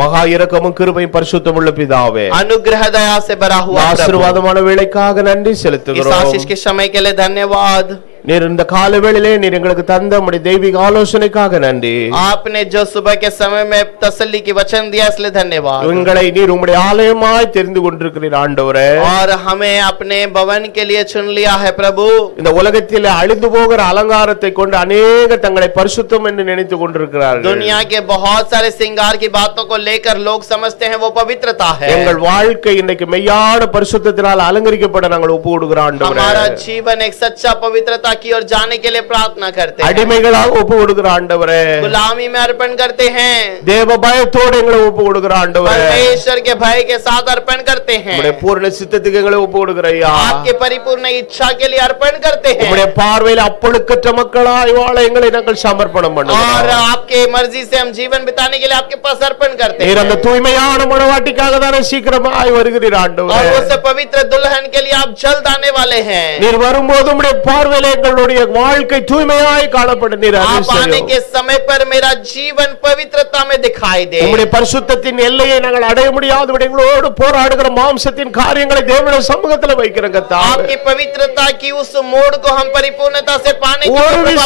மகா இரக்கமும் கிருபையும் பரிசுத்தமுள்ள பிதாவே, अनुग्रह दया से भरा हुआ प्रभु, ஆசீர்வாதமான வேளைக்காக நன்றி इस செலுத்துகிறோம். आशीष के समय के लिए धन्यवाद। நீர் இந்த கால வேளையிலே நீர் எங்களுக்கு தந்த உம்முடைய தெய்வீக ஆலோசனைக்காக நன்றி. आपने जो सुबह के समय में तसल्ली की वचन दिया, इसलिए धन्यवाद। எங்களை நீர் உம்முடைய ஆலயமாய் தெரிந்து கொண்டிருக்கிறீர் ஆண்டவரே. और हमें अपने भवन के लिए चुन लिया है प्रभु। இந்த உலகத்தில் அழிந்து போகிற அலங்காரத்தை கொண்டு अनेक தங்களை பரிசுத்தம் என்று நினைத்துக் கொண்டிருக்கிறார்கள். दुनिया के बहुत सारे श्रृंगार की बातों को लेकर लोग समझते हैं वो पवित्रता है। எங்கள் வாழ்க்கை இன்னைக்கு மெய்யான பரிசுத்தத்தினால் அலங்கரிக்கப்பட நாங்கள் ஒப்பு கொடுக்கிறோம் ஆண்டவரே. हमारा जीवन एक सच्चा पवित्रता की ओर जाने के लिए प्रार्थना करते हैं। அடிமைகளாக ஒப்பு கொடுக்கிறோம் ஆண்டவரே. गुलामी में अर्पण करते हैं। தேவ பயத்தோடு எங்களை ஒப்பு கொடுக்கிறோம் ஆண்டவரே. परमेश्वर के भय के साथ अर्पण करते हैं। உம்முடைய பூரண சித்தத்துக்கு எங்களை ஒப்பு கொடுக்கிறோம் ஐயா. आपके परिपूर्ण इच्छा के लिए अर्पण करते हैं। உம்முடைய பார்வையில் அப்பழுக்கற்ற மக்களாய் வாழ எங்களை நாங்கள் சமர்ப்பணம் और பண்ணுகிறோம். आपके मर्जी से हम जीवन बिताने के लिए आपके पास अर्पण करते நீர் हैं। அந்த தூய்மையான மணவாட்டிக்காக தானே சீக்கிரமாய் வருகிறீர் और ஆண்டவரே. उस पवित्र दुल्हन के लिए आप जल्द आने वाले हैं। நீர் வரும்போது உம்முடைய பார்வையில் எங்களுடைய வாழ்க்கை தூய்மையாய் காணப்பட நீர் आप அருள் आने செய்யும். के समय पर मेरा जीवन पवित्रता में दिखाई दे। உம்முடைய பரிசுத்தத்தின் எல்லையை நாங்கள் அடைய முடியாதபடி எங்களோடு போராடுகிற மாம்சத்தின் காரியங்களை தேவனுடைய சமூகத்தில் வைக்கிறோம் கர்த்தாவே. आपकी पवित्रता की उस मोड़ को हम परिपूर्णता से पाने के ஒரு लिए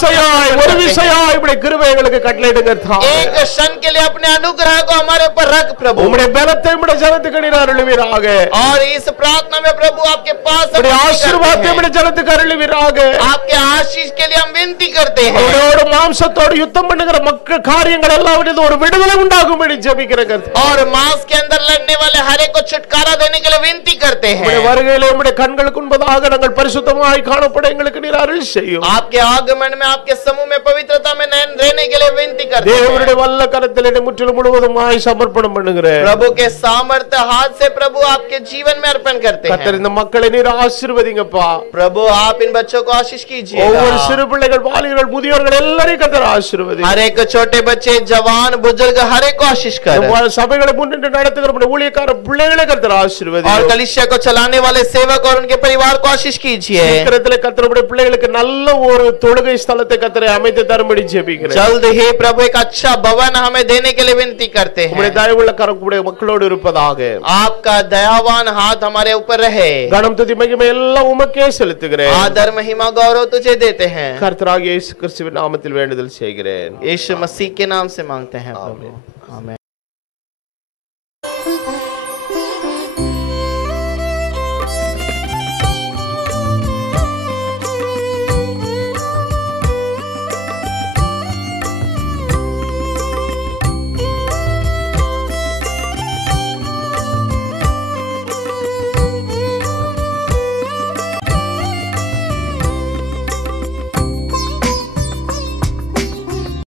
விசையாய் உம்முடைய கிருபை எங்களுக்கு கட்டளையிடுங்க கர்த்தாவே. एक क्षण के लिए अपने अनुग्रह को हमारे ऊपर रख प्रभु। உம்முடைய பலத்தை உம்முடைய ஜனத்துக்கு நீர் அருளுவீராக. और इस प्रार्थना में प्रभु आपके पास உம்முடைய विनती करते ஆசீர்வாதத்தை हैं। உம்முடைய ஜனத்துக்கு அருளுவீராக. आपके आशीष के लिए हम विनती करते हैं। அவரோடு மாம்சத்தோடு யுத்தம் பண்ணுகிற மக்கள் காரியங்கள் எல்லாவற்றிலும் ஒரு விடுதலை உண்டாகும்படி ஜெபிக்கிறேன் கர்த்தாவே. और मांस के अंदर लड़ने वाले हर एक को छुटकारा देने के लिए विनती करते உம்முடைய हैं। வருகையிலே உம்முடைய கண்களுக்கு முன்பதாக நாங்கள் பரிசுத்தமாய் காணப்பட எங்களுக்கு நீர் அருள் செய்யும். आपके आगमन में आपके समूह में पवित्रता में नयन रहने के लिए विनती करते हैं। தேவனுடைய வல்ல கரத்தில் என்னை முற்றிலும் முழுவதுமாய் சமர்ப்பணம் பண்ணுகிறேன். प्रभु के सामर्थ्य हाथ से प्रभु आपके जीवन में अर्पण करते கர்த்தர் हैं। இந்த மக்களை நீர் ஆசீர்வதிங்கப்பா. प्रभु आप इन बच्चों को आशीष कीजिए। ஒவ்வொரு சிறு பிள்ளைகள் வாலிபர்கள் முதியோர்கள் எல்லாரையும் கர்த்தர் ஆசீர்வதிங்க. हर एक छोटे बच्चे जवान बुजुर्ग हर एक को आशीष कर। இந்த சபைகளை முன்னின்று நடத்துகிற நம்முடைய ஊழியக்கார பிள்ளைகளை கர்த்தர் और ஆசீர்வதிங்க. कलीसिया को चलाने वाले सेवक और उनके परिवार को आशीष कीजिए। சீக்கிரத்திலே கர்த்தருடைய பிள்ளைகளுக்கு நல்ல ஒரு தொழுகை ஸ்தலத்தை கர்த்தரை அமைத்து தரும்படி ஜெபிக்கிறேன். जल्द ही प्रभु एक अच्छा भवन हमें देने के लिए विनती करते உம்முடைய हैं। தயவுள்ள கரம் உம்முடைய மக்களோடு இருப்பதாக. आपका दयावान हाथ हमारे ऊपर रहे। கனம் துதி மகிமை எல்லாம் உமக்கே செலுத்துகிறேன். आदर महिमा गौरव तुझे देते हैं। கர்த்தராகிய இயேசு கிறிஸ்துவின் நாமத்தில் வேண்டுதல் செய்கிறேன். यीशु मसीह के नाम से मांगते हैं प्रभु, आमीन।